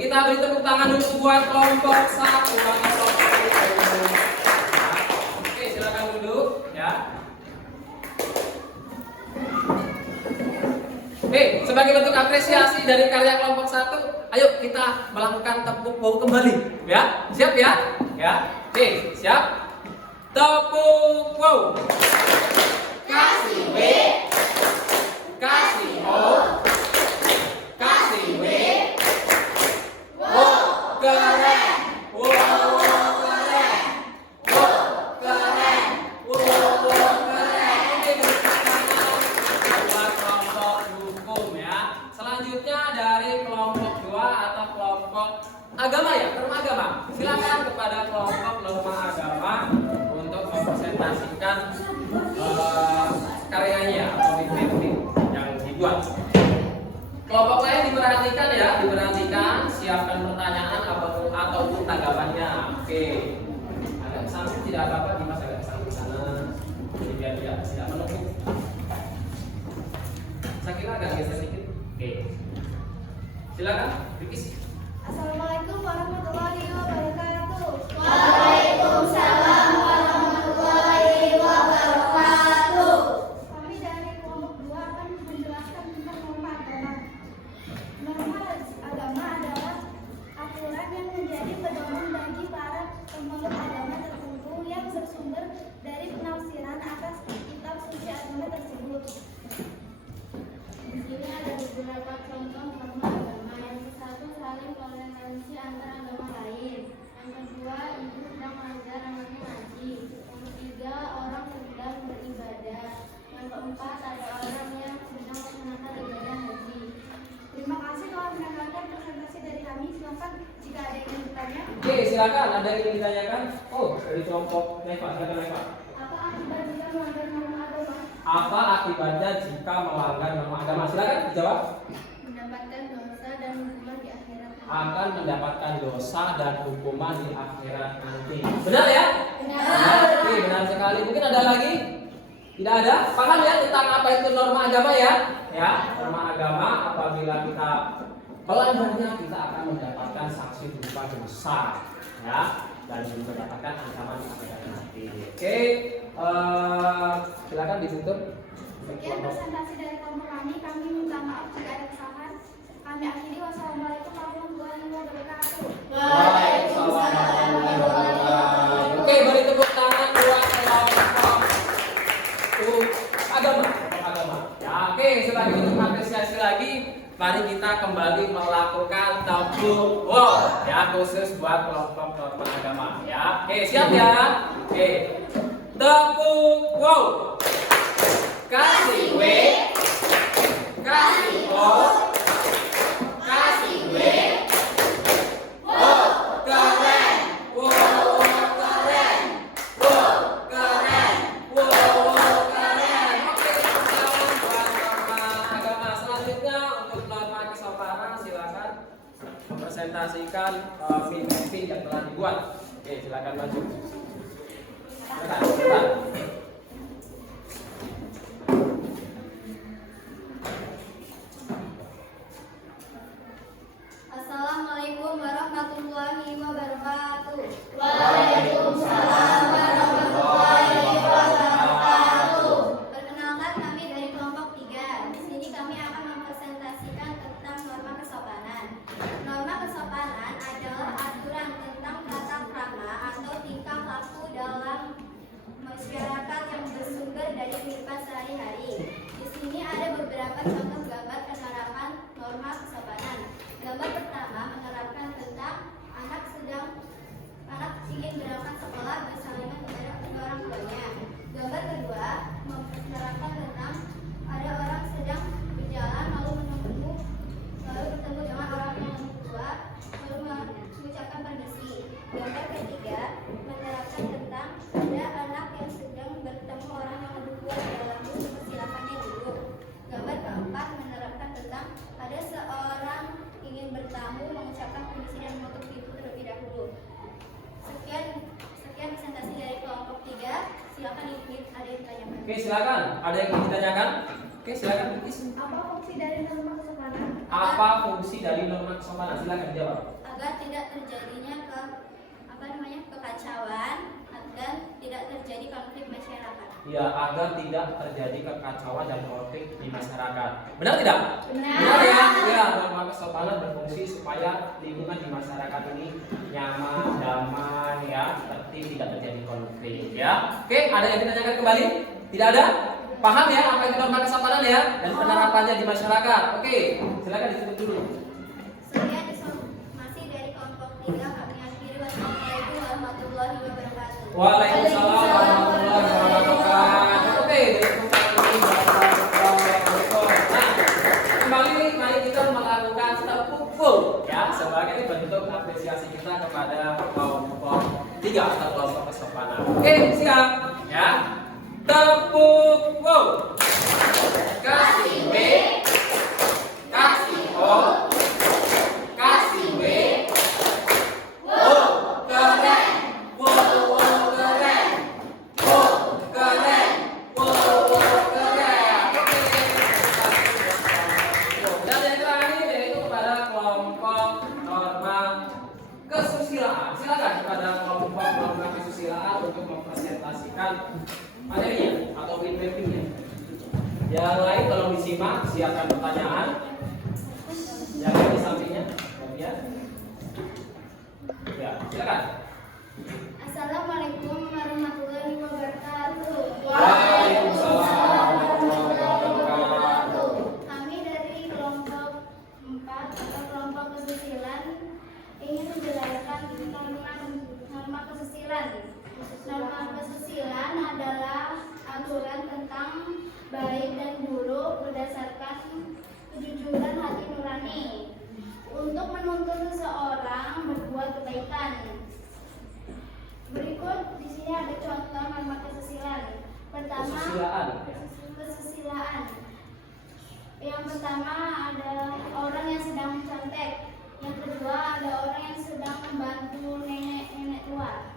kita beri tepuk tangan dulu buat kelompok 1. Oke, silakan duduk ya. Oke, sebagai bentuk apresiasi dari karya kelompok 1, Ayo kita melakukan tepuk bahu kembali, ya. Siap ya? Ya. Oke, siap. Tepuk bahu. Kasih W, kasih O, kasih W. Wow, keren. Wow, keren. Wow, keren. Wow, keren. Oke, berikan tangan buat kelompok hukum ya. Selanjutnya dari kelompok 2 atau kelompok agama ya, norma agama. Silakan kepada kelompok norma agama untuk mempresentasikan karyanya atau PPT yang dibuat. Kelompok lain diperhatikan ya, diperhatikan, siapkan pertanyaan ataupun tanggapannya. Oke. Agak kesana tidak apa-apa, Dimas agak kesana sana. Jadi biar tidak menumpuk. Saya kira agak geser sedikit. Oke. Silakan, Bikis. Assalamualaikum warahmatullahi wabarakatuh. Waalaikumsalam warahmatullahi wabarakatuh. Kami dari kelompok 2 akan menjelaskan tentang norma agama. Norma agama adalah aturan yang menjadi pedoman bagi para pemeluk agama tertentu yang bersumber dari penafsiran atas kitab suci agama tersebut. Di sini ada beberapa contoh norma agama. Yang satu, saling toleransi antar agama lain. Yang kedua, ibu sedang mengajar anaknya ngaji. Yang ketiga, orang sedang beribadah. Yang keempat, ada orang yang sedang melaksanakan ibadah haji. Terima kasih telah mendengarkan presentasi dari kami. Silakan jika ada yang ingin bertanya. Oke, silakan. Ada yang ingin ditanyakan? Oh, dari kelompok Neva. Silakan Neva. Apa akibat jika melanggar norma agama? Apa akibatnya jika melanggar norma agama? Silakan dijawab. Mendapatkan dosa dan hukuman di akhirat. Akan mendapatkan dosa dan hukuman di akhirat nanti. Benar ya? Benar. Oke, benar sekali. Mungkin ada lagi? Tidak ada? Paham ya tentang apa itu norma agama ya? Ya, norma agama apabila kita melanggarnya kita akan mendapatkan sanksi berupa dosa, ya, dan mendapatkan ancaman di akhirat nanti. Oke, silakan ditutup. Sekian presentasi dari kelompok kami. Kami minta maaf jika ada kesalahan. Kami akhiri. Wassalamualaikum warahmatullahi wabarakatuh. Waalaikumsalam warahmatullahi wabarakatuh. Oke, beri tepuk tangan buat kelompok agama. Ya, oke, sebagai bentuk apresiasi lagi, mari kita kembali melakukan tepuk wow, ya, khusus buat kelompok norma agama. Ya, oke, siap ya. Oke, tepuk wow. Kasih W, kasih O, kasih W. Wow, keren. Wow, keren. Wow, keren. Wow, keren. Oke, salam buat norma agama. Selanjutnya untuk norma kesopanan silakan mempresentasikan PPT yang telah dibuat. Oke, silakan maju. Silakan. Assalamualaikum warahmatullahi wabarakatuh. Waalaikumsalam warahmatullahi wabarakatuh. Perkenalkan, kami dari kelompok 3. Di sini kami akan mempresentasikan tentang norma kesopanan. Norma kesopanan adalah aturan tentang tata krama atau tingkah laku dalam masyarakat yang bersumber dari kehidupan sehari-hari. Di sini ada beberapa contoh gambar penerapan norma kesopanan. Gambar pertama menerapkan tentang anak ingin berangkat sekolah bersalingan kepada kedua orang tuanya. Gambar kedua menerapkan tentang ada orang sedang berjalan lalu bertemu dengan orang yang tua lalu mengucapkan permisi. Gambar ketiga menerapkan tentang ada anak yang sedang bertemu orang yang lebih tua dalam persilakannya duduk. Gambar keempat menerapkan tentang ada seorang ingin bertamu mengucapkan permisi dan menutup pintu terlebih dahulu. Sekian presentasi dari kelompok 3. Silakan ada yang ditanyakan. Oke, silakan. Ada yang ingin ditanyakan? Oke, silakan. Apa fungsi dari norma kesopanan? Apa fungsi dari norma kesopanan? Silakan dijawab. Agar tidak terjadinya kekacauan agar tidak terjadi konflik masyarakat. Ya, agar tidak terjadi kekacauan dan konflik di masyarakat. Benar tidak? Benar. Benar ya? Ya, norma kesopanan berfungsi supaya lingkungan di masyarakat ini nyaman, damai, ya, tertib, tidak terjadi konflik, ya. Oke, ada yang ditanyakan kembali? Tidak ada? Paham ya apa itu norma kesopanan ya? Dan penerapannya di masyarakat. Oke, silakan ditutup dulu. Sekian informasi dari kelompok 3, kami akhiri. Wassalamualaikum warahmatullahi wabarakatuh. Waalaikumsalam warahmatullahi wabarakatuh. Oke, nah, kembali mari kita melakukan tepuk ya sebagai bentuk apresiasi kita kepada kelompok 3 atau kelompok kesopanan. Oke, siap ya. Tepuk wow. Kasih B, kasih O, kasih W. Wow, keren. Wow, keren. Wow, keren. Wow, keren. Oke. Dan yang terakhir yaitu kepada kelompok norma kesusilaan. Silakan kepada kelompok norma kesusilaan untuk mempresentasikan materinya atau mappingnya. Yang lain tolong disimak, siapkan pertanyaan. Yang lain di sampingnya, ya. Ya, silakan. Assalamualaikum warahmatullahi wabarakatuh. Waalaikumsalam warahmatullahi wabarakatuh. Kami dari kelompok 4 atau kelompok kesusilaan ingin menjelaskan norma kesusilaan. Norma kesusilaan adalah aturan tentang baik dan buruk berdasarkan kejujuran hati nurani untuk menuntun seseorang berbuat kebaikan. Berikut di sini ada contoh norma kesusilaan. Pertama, kesusilaan. Yang pertama ada orang yang sedang mencontek. Yang kedua ada orang yang sedang membantu nenek tua.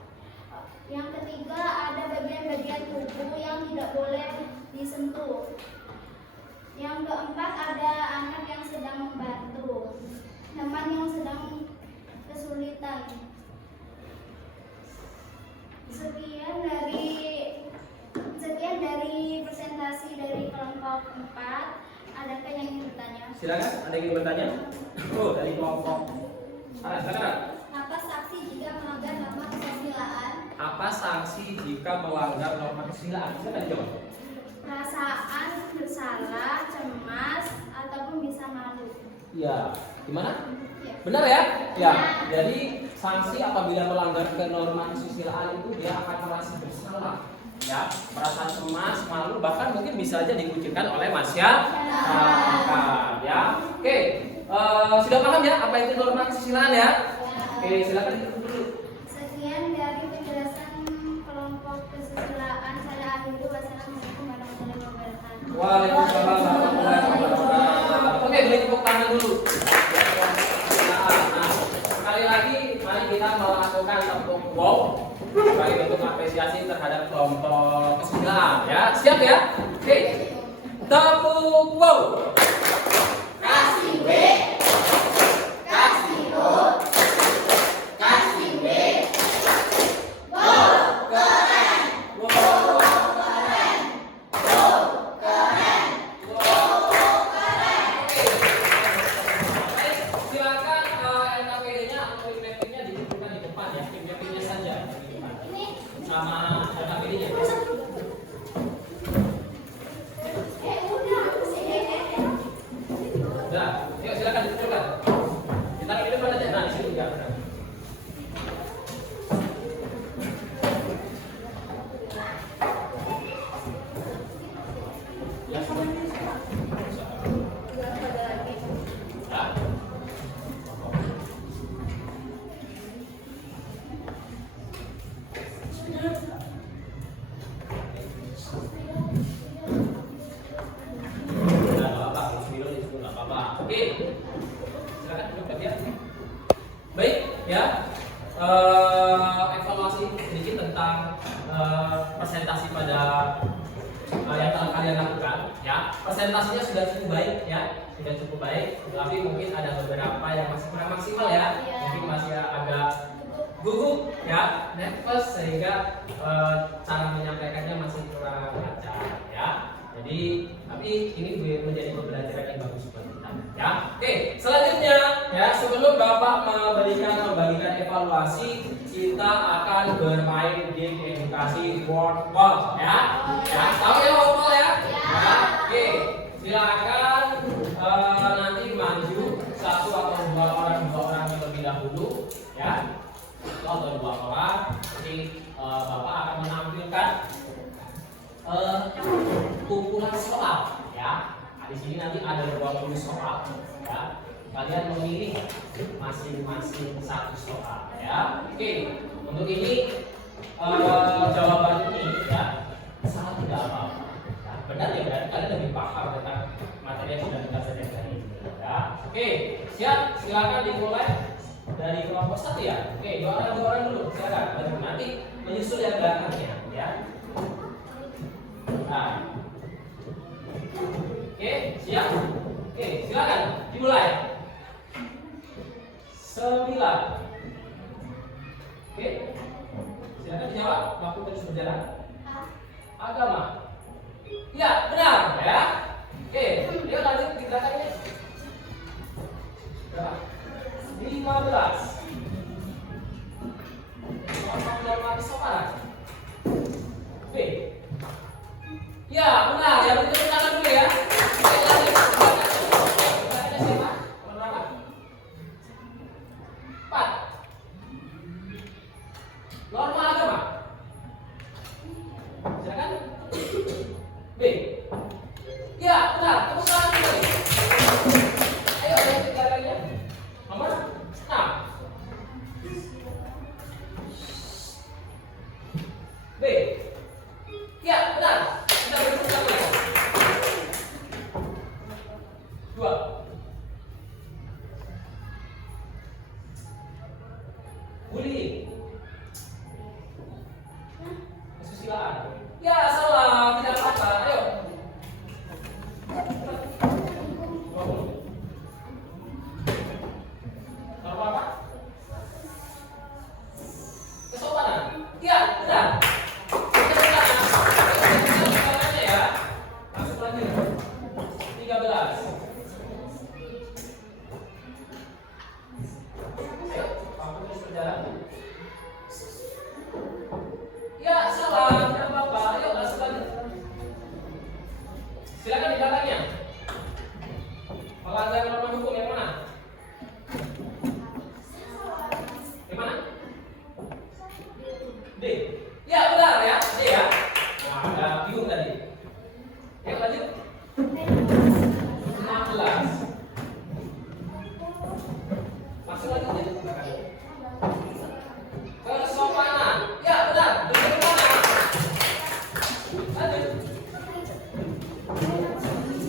Yang ketiga ada bagian-bagian tubuh yang tidak boleh disentuh. Yang keempat ada anak yang sedang membantu, teman yang sedang kesulitan. Sekian dari presentasi dari kelompok 4. Adakah yang ingin bertanya? Silakan, ada yang ingin bertanya? Oh, dari kelompok. Silakan. Apa sanksi jika melanggar norma kesusilaan? Apa sanksi jika melanggar norma kesusilaan? Silakan dijawab. Perasaan bersalah, cemas, ataupun bisa malu. Ya, gimana? Ya. Benar ya? Ya. Jadi sanksi apabila melanggar ke norma kesusilaan itu dia akan merasa bersalah, ya, merasa cemas, malu, bahkan mungkin bisa aja dikucilkan oleh masyarakat, ya. Oke, sudah paham ya apa itu norma kesusilaan ya? Oke, silakan dulu. Sekian dari penjelasan kelompok kesusilaan. Saya akhiri. Wassalamualaikum warahmatullahi wabarakatuh. Waalaikumsalam warahmatullahi wabarakatuh. Oke, beri tepuk tangan dulu. Nah, sekali lagi mari kita melakukan tepuk wow sebagai bentuk apresiasi terhadap kelompok kesusilaan ya. Siap ya? Oke. Tepuk wow. Kasih B. Kasih O. Kasih W. Wow, keren. Wow, keren. Wow, keren. Wow, keren. Baik, silakan LKPD-nya atau mapping-nya ditentukan di depan ya. Mapping-nya saja di depan. Sama LKPD-nya. Udah, yuk silakan ditentukan. Ditaruh di depan aja. Nah, di sini juga. Ya, oke, silakan duduk ya. Baik ya, evaluasi sedikit tentang presentasi pada yang telah kalian lakukan ya. Presentasinya sudah cukup baik ya, sudah cukup baik. Tapi mungkin ada beberapa yang masih kurang maksimal ya. Mungkin masih agak gugup ya, nervous sehingga cara menyampaikannya masih kurang lancar ya. Jadi tapi ini menjadi pembelajaran yang bagus buat kita ya. Oke, selanjutnya ya sebelum Bapak membagikan evaluasi, kita akan bermain game edukasi word wall ya. Ya, tahu ya word wall ya? Ya. Oke, silakan nanti maju satu atau dua orang terlebih dahulu ya. Atau dua orang, jadi Bapak akan menampilkan kumpulan soal ya. Nah, di sini nanti ada 20 soal ya. Kalian memilih masing-masing satu soal ya. Oke, untuk ini jawaban ini ya salah tidak apa-apa. Ya, benar ya, berarti kalian lebih paham tentang materi yang sudah kita sediakan ini ya. Oke, siap, silakan dimulai dari kelompok 1 ya. Oke, dua orang dulu, silakan. Nanti menyusul yang belakangnya ya. Nah. Oke, siap. Oke, silakan dimulai. 9. Oke. Silakan dijawab, waktu terus berjalan. Agama. Ya, benar ya. Oke, dia lanjut di belakangnya. Berapa? 15. Norma kesopanan. B. Ya, benar. Ya, betul tangan dulu ya. Oke, lanjut. Ada siapa? Berapa? 4. Norma agama. Silakan. B. Ya, benar. Tepuk tangan dulu. Ayo, lanjut belakangnya. Nomor 6. B. Ya, benar. Kita bertepuk tangan. 2. Bullying. Kesusilaan. Ya, salah. Tidak apa-apa. Ayo. 20. Norma apa? Kesopanan. Ya, benar. Ya. Masuk lagi. 13. Ayo, waktu terus berjalan. Ya, salah. Tidak apa-apa. Ayo, masuk lagi. Silakan di belakangnya. Melanggar norma hukum yang mana? Yang mana? D. Ya, benar ya. D ya. Nah, ada bingung tadi. Ayo lanjut. 16. Masuk lagi ya. Kesopanan. Ya, benar. Benar mana? Lanjut.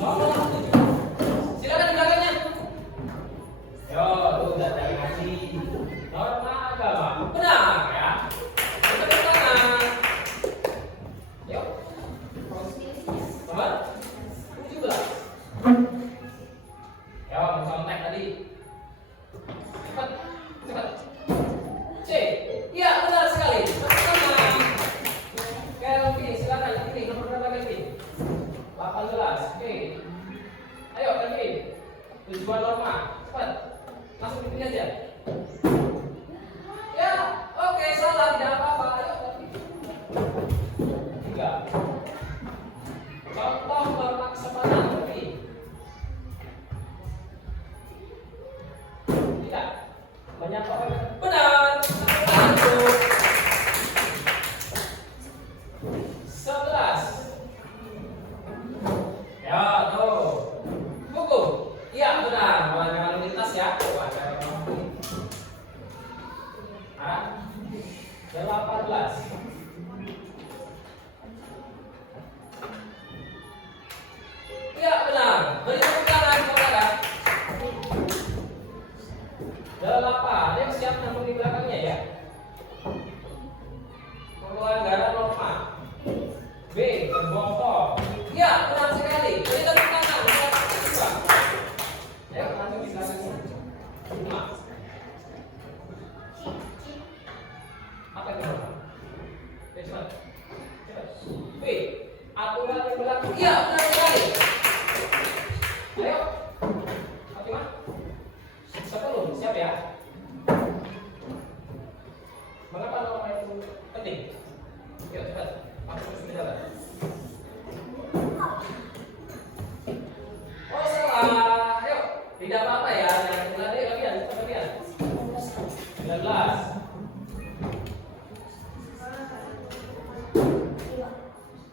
Nomor 7. Silakan di belakangnya. Yo, tuh udah dari ngaji. Norma agama. Benar ya. Tepuk tangan. Yuk. Nomor 17. Yo, mencontek tadi. Cepat, cepat. C. Iya, benar sekali. Tepuk tangan. Kelvin, silakan Kelvin. Nomor berapa Kelvin? 18. Oke. Ayo Kelvin. Tujuan norma. Cepat. Masuk ke sini aja. Ya, oke, salah, tidak apa-apa. Ayo Kelvin. 3. Contoh norma kesopanan Kelvin. Tidak. Banyak orang. Benar. Lanjut. 11. Ya, tuh. Buku. Iya, benar. Melanggar lalu lintas ya. Melanggar lalu lintas. 18. Iya, benar. Beri tepuk tangan saudara. 8. Yang siap namun di belakangnya ya. Pelanggaran norma. B. Berbongkok. Ya, benar sekali. Beri tepuk tangan. Ayo lanjut di belakangnya. 5. Tidak apa-apa ya, yang tadi kalian, kalian. 19.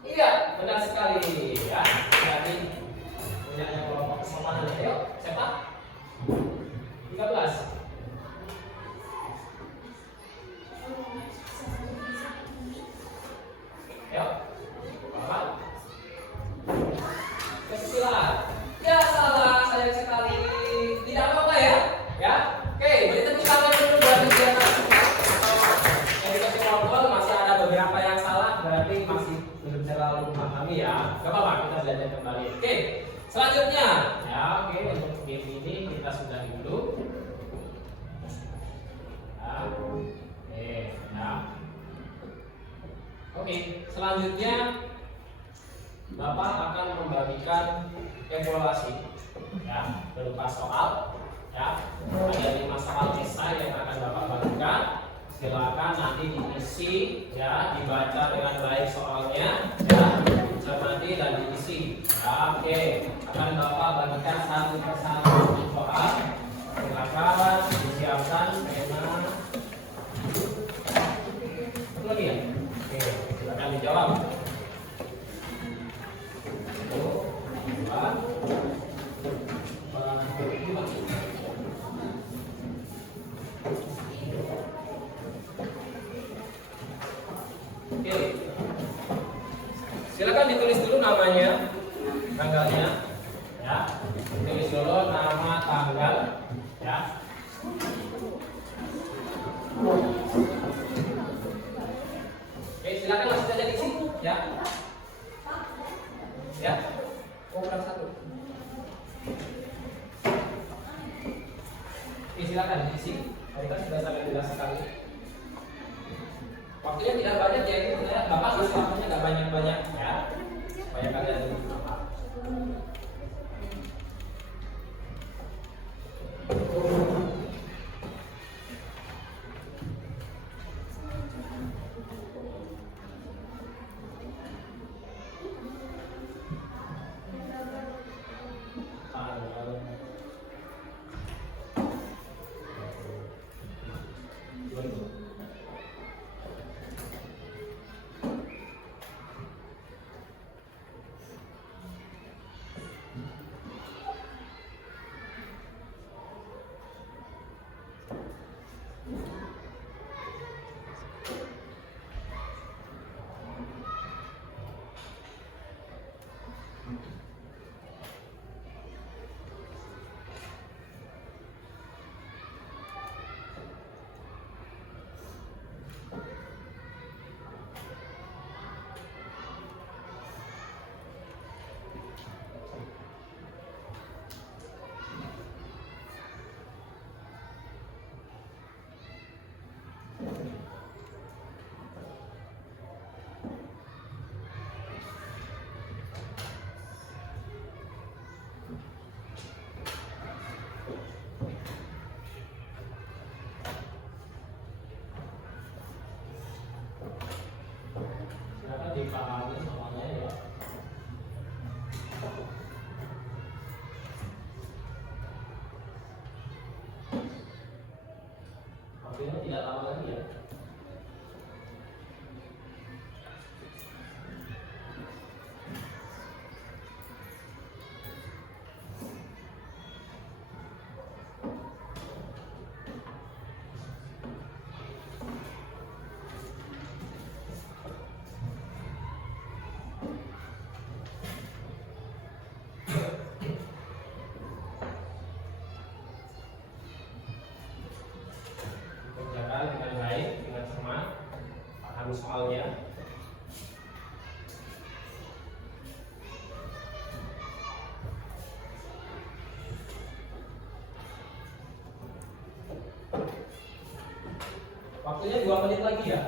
Iya, benar sekali ya. Jadi punyanya kelompok kesopanan. Ayo, siapa? 13. Ayo. Apa? Kesusilaan. Ya salah, sayang sekali. Tidak apa-apa ya. Ya. Oke, beri tepuk tangan dulu buat kegiatan. Yang dikasih ngobrol masih ada beberapa yang salah, berarti masih belum terlalu memahami ya. Gak apa-apa, kita belajar kembali. Oke, selanjutnya ya. Oke, untuk game ini kita sudah dulu. Ya. Oke, ya. Oke, selanjutnya Bapak akan membagikan evaluasi ya berupa soal ya. Ada 5 soal esai yang akan Bapak bagikan. Silakan nanti diisi ya, dibaca dengan baik soalnya ya, cermati dan diisi. Ya, oke, akan Bapak bagikan satu persatu soal. Silakan disiapkan pena. Lagi ya? Oke, silakan dijawab. 1, 2, 3. Oke, silakan ditulis dulu namanya, tanggalnya, ya. Tulis dulu nama, tanggal, ya. Oke, silakan langsung saja diisi, ya. Ya, kurang 1. Oke, silakan diisi. Tadi kan sudah sangat jelas sekali. Waktunya tidak banyak ya, itu sebenarnya Bapak kasih waktunya nggak banyak-banyak ya, supaya kalian lebih paham. Dipahami semuanya ya. Waktunya tidak lama lagi ya. Kerjakan dengan baik, dengan cermat, pahami soalnya. Waktunya 2 menit lagi ya.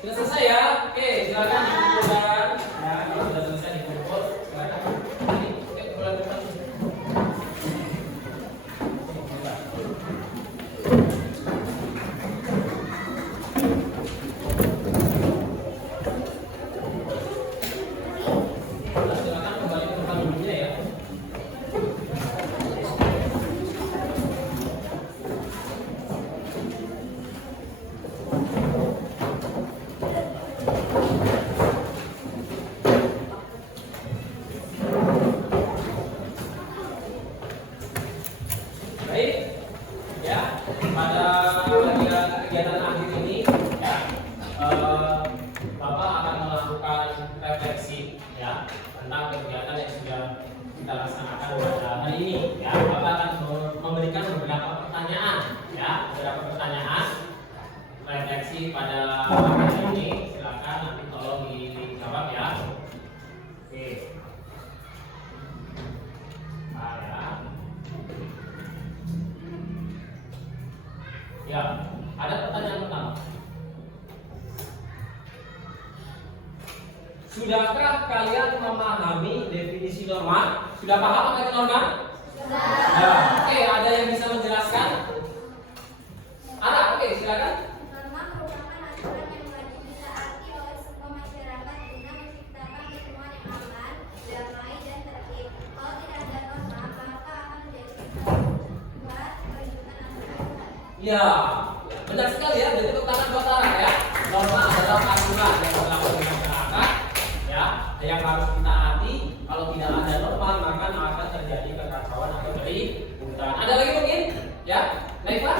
sudah selesai ya. Oke, silakan dikumpulkan. Ya, kalau sudah selesai dikumpul, silakan. Ini, oke, mulai buka. Silakan kembali ke tempat duduknya ya. Baik, ya pada kegiatan akhir ini ya Bapak akan melakukan refleksi ya tentang kegiatan yang sudah kita laksanakan pada hari ini. Ya, Bapak akan memberikan beberapa pertanyaan ya, beberapa pertanyaan refleksi pada hari ini. Silakan nanti tolong dijawab ya. Oke. Nah, ya. Ya, ada pertanyaan pertama. Sudahkah kalian memahami definisi norma? Sudah paham apa itu norma? Sudah. Ya, oke, ada yang bisa menjelaskan? Ada, oke, silakan. Norma merupakan aturan yang wajib ditaati oleh semua masyarakat guna menciptakan lingkungan yang aman, damai, dan tertib. Kalau tidak ada norma, maka akan menjadi buat keributan masyarakat. Ya, benar sekali ya. Jadi tepuk tangan buat Tara ya. Norma adalah aturan yang berlaku di masyarakat ya, yang harus ditaati. Kalau tidak ada norma, maka akan terjadi kekacauan atau keributan. Ada lagi mungkin? Ya, Naifa,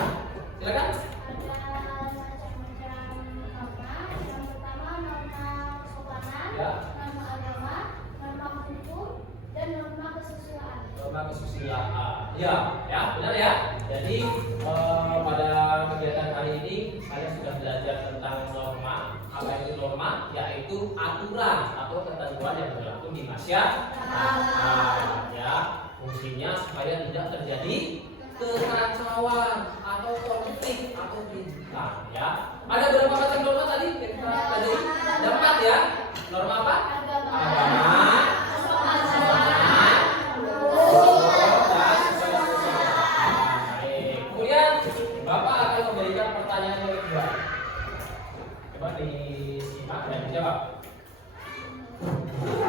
silakan. Ada macam-macam norma. Yang pertama norma kesopanan, Ya. norma agama, norma hukum, dan norma kesusilaan. Norma kesusilaan. Ya, ya, benar ya. Jadi pada kegiatan hari ini kalian sudah belajar tentang norma. Apa itu norma? Yaitu aturan atau ketentuan yang berlaku di masyarakat. Ya, fungsinya supaya tidak terjadi kekacauan atau konflik atau keributan. Ya, ada berapa macam norma tadi? Kita pelajari. Ada 4 ya. Norma apa? Agama. Bapak akan memberikan pertanyaan yang kedua. Coba disimak dan dijawab.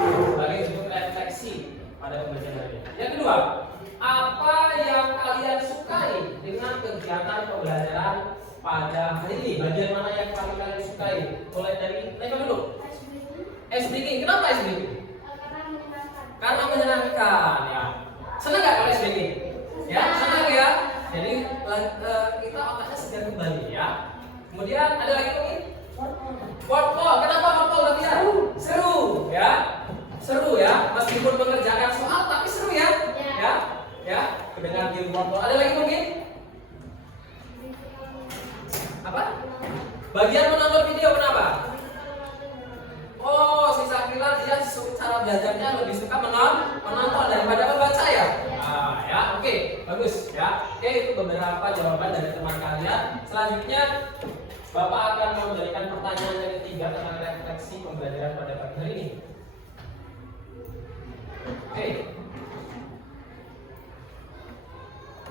Sebagai bentuk refleksi pada pembelajaran hari ini. Yang kedua, apa yang kalian sukai dengan kegiatan pembelajaran pada hari ini? Bagian mana yang paling kalian sukai? Mulai dari Naifa dulu. SBG. Kenapa SBG? Karena menyenangkan. Karena menyenangkan ya. Senang nggak kalau SBG? Ya, senang ya. Jadi kita otaknya segar kembali ya. Kemudian ada lagi mungkin? Workball. Kenapa workball latihan? Seru ya. Seru ya. Meskipun mengerjakan soal tapi seru ya. Ya. Ya. Dengan game workball. Ada lagi mungkin? Apa? Bagian menonton video kenapa? Oh, si Sakila dia cara belajarnya lebih suka menonton daripada membaca ya. Ya, oke, bagus ya. Oke, itu beberapa jawaban dari teman kalian. Selanjutnya Bapak akan memberikan pertanyaan yang ketiga tentang refleksi pembelajaran pada pagi hari ini. Oke.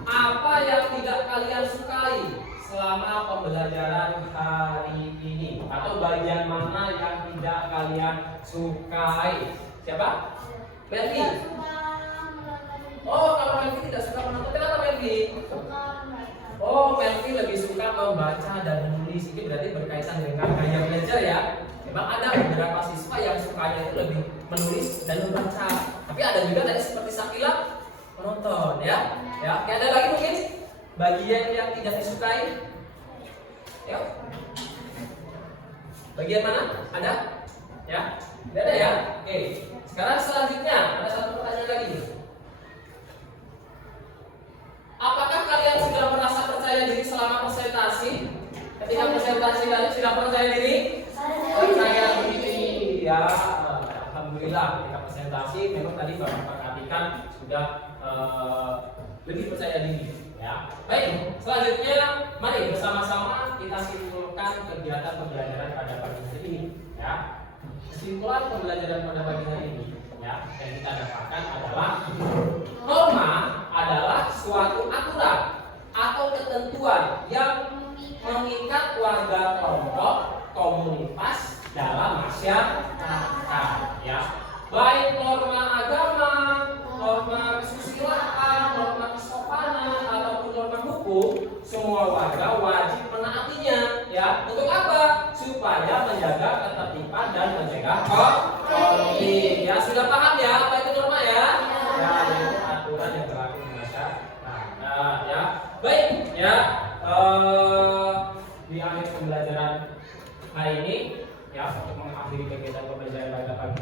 Apa yang tidak kalian sukai selama pembelajaran hari ini? Atau bagian mana yang tidak kalian sukai? Siapa? Melvi. Oh, kalau Melvi tidak suka menonton, kenapa Melvi? Oh, Melvi lebih suka membaca dan menulis. Ini berarti berkaitan dengan gaya belajar ya. Memang ada beberapa siswa yang sukanya itu lebih menulis dan membaca. Tapi ada juga tadi seperti Sakila menonton ya. Ya, ada lagi mungkin bagian yang tidak disukai? Ya. Bagian mana? Ada? Ya. Tidak ada ya? Oke. Sekarang selanjutnya ada satu pertanyaan lagi. Apakah kalian sudah merasa percaya diri selama presentasi? Ketika presentasi tadi sudah percaya diri? Percaya diri ya. Alhamdulillah ketika presentasi memang tadi Bapak perhatikan sudah lebih percaya diri ya. Baik, selanjutnya mari bersama-sama kita simpulkan kegiatan pembelajaran pada pagi hari ini, ya. Kesimpulan pembelajaran pada pagi hari ini, ya, yang kita dapatkan adalah norma adalah suatu aturan atau ketentuan yang mengikat warga kelompok, komunitas dalam masyarakat, ya. Baik norma agama, norma kesusilaan, norma kesopanan ataupun norma hukum, semua warga wajib menaatinya, ya. Untuk apa? Supaya menjaga ketertiban dan mencegah konflik. Ya, sudah paham ya apa itu norma ya? Ya, itu aturan yang berlaku di masyarakat. Nah, ya. Baik, ya. Di akhir pembelajaran hari ini, ya, untuk mengakhiri kegiatan pembelajaran pada pagi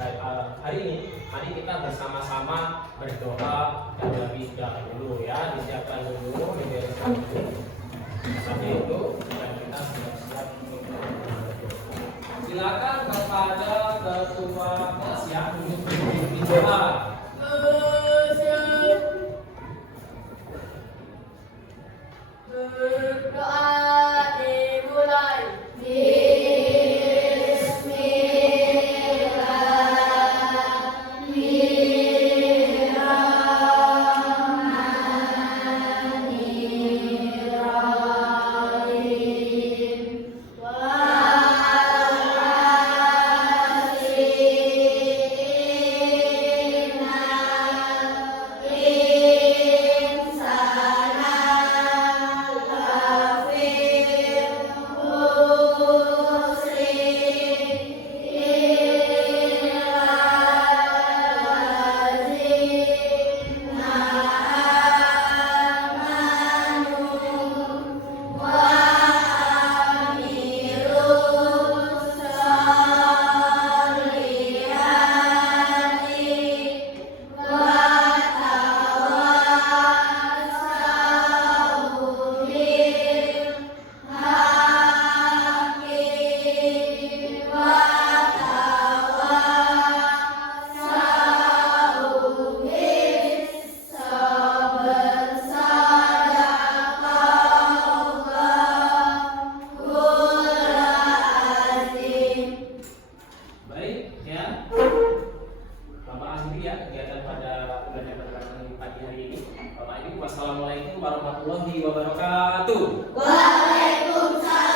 hari ini, mari kita bersama-sama berdoa terlebih dahulu, ya. Disiapkan dulu, dibereskan dulu. Sampai itu, dan kita siap-siap untuk berdoa. Silakan kepada ketua kelas, ya, untuk memimpin doa. Doa dimulai. Wassalamualaikum warahmatullahi wabarakatuh. Waalaikumsalam.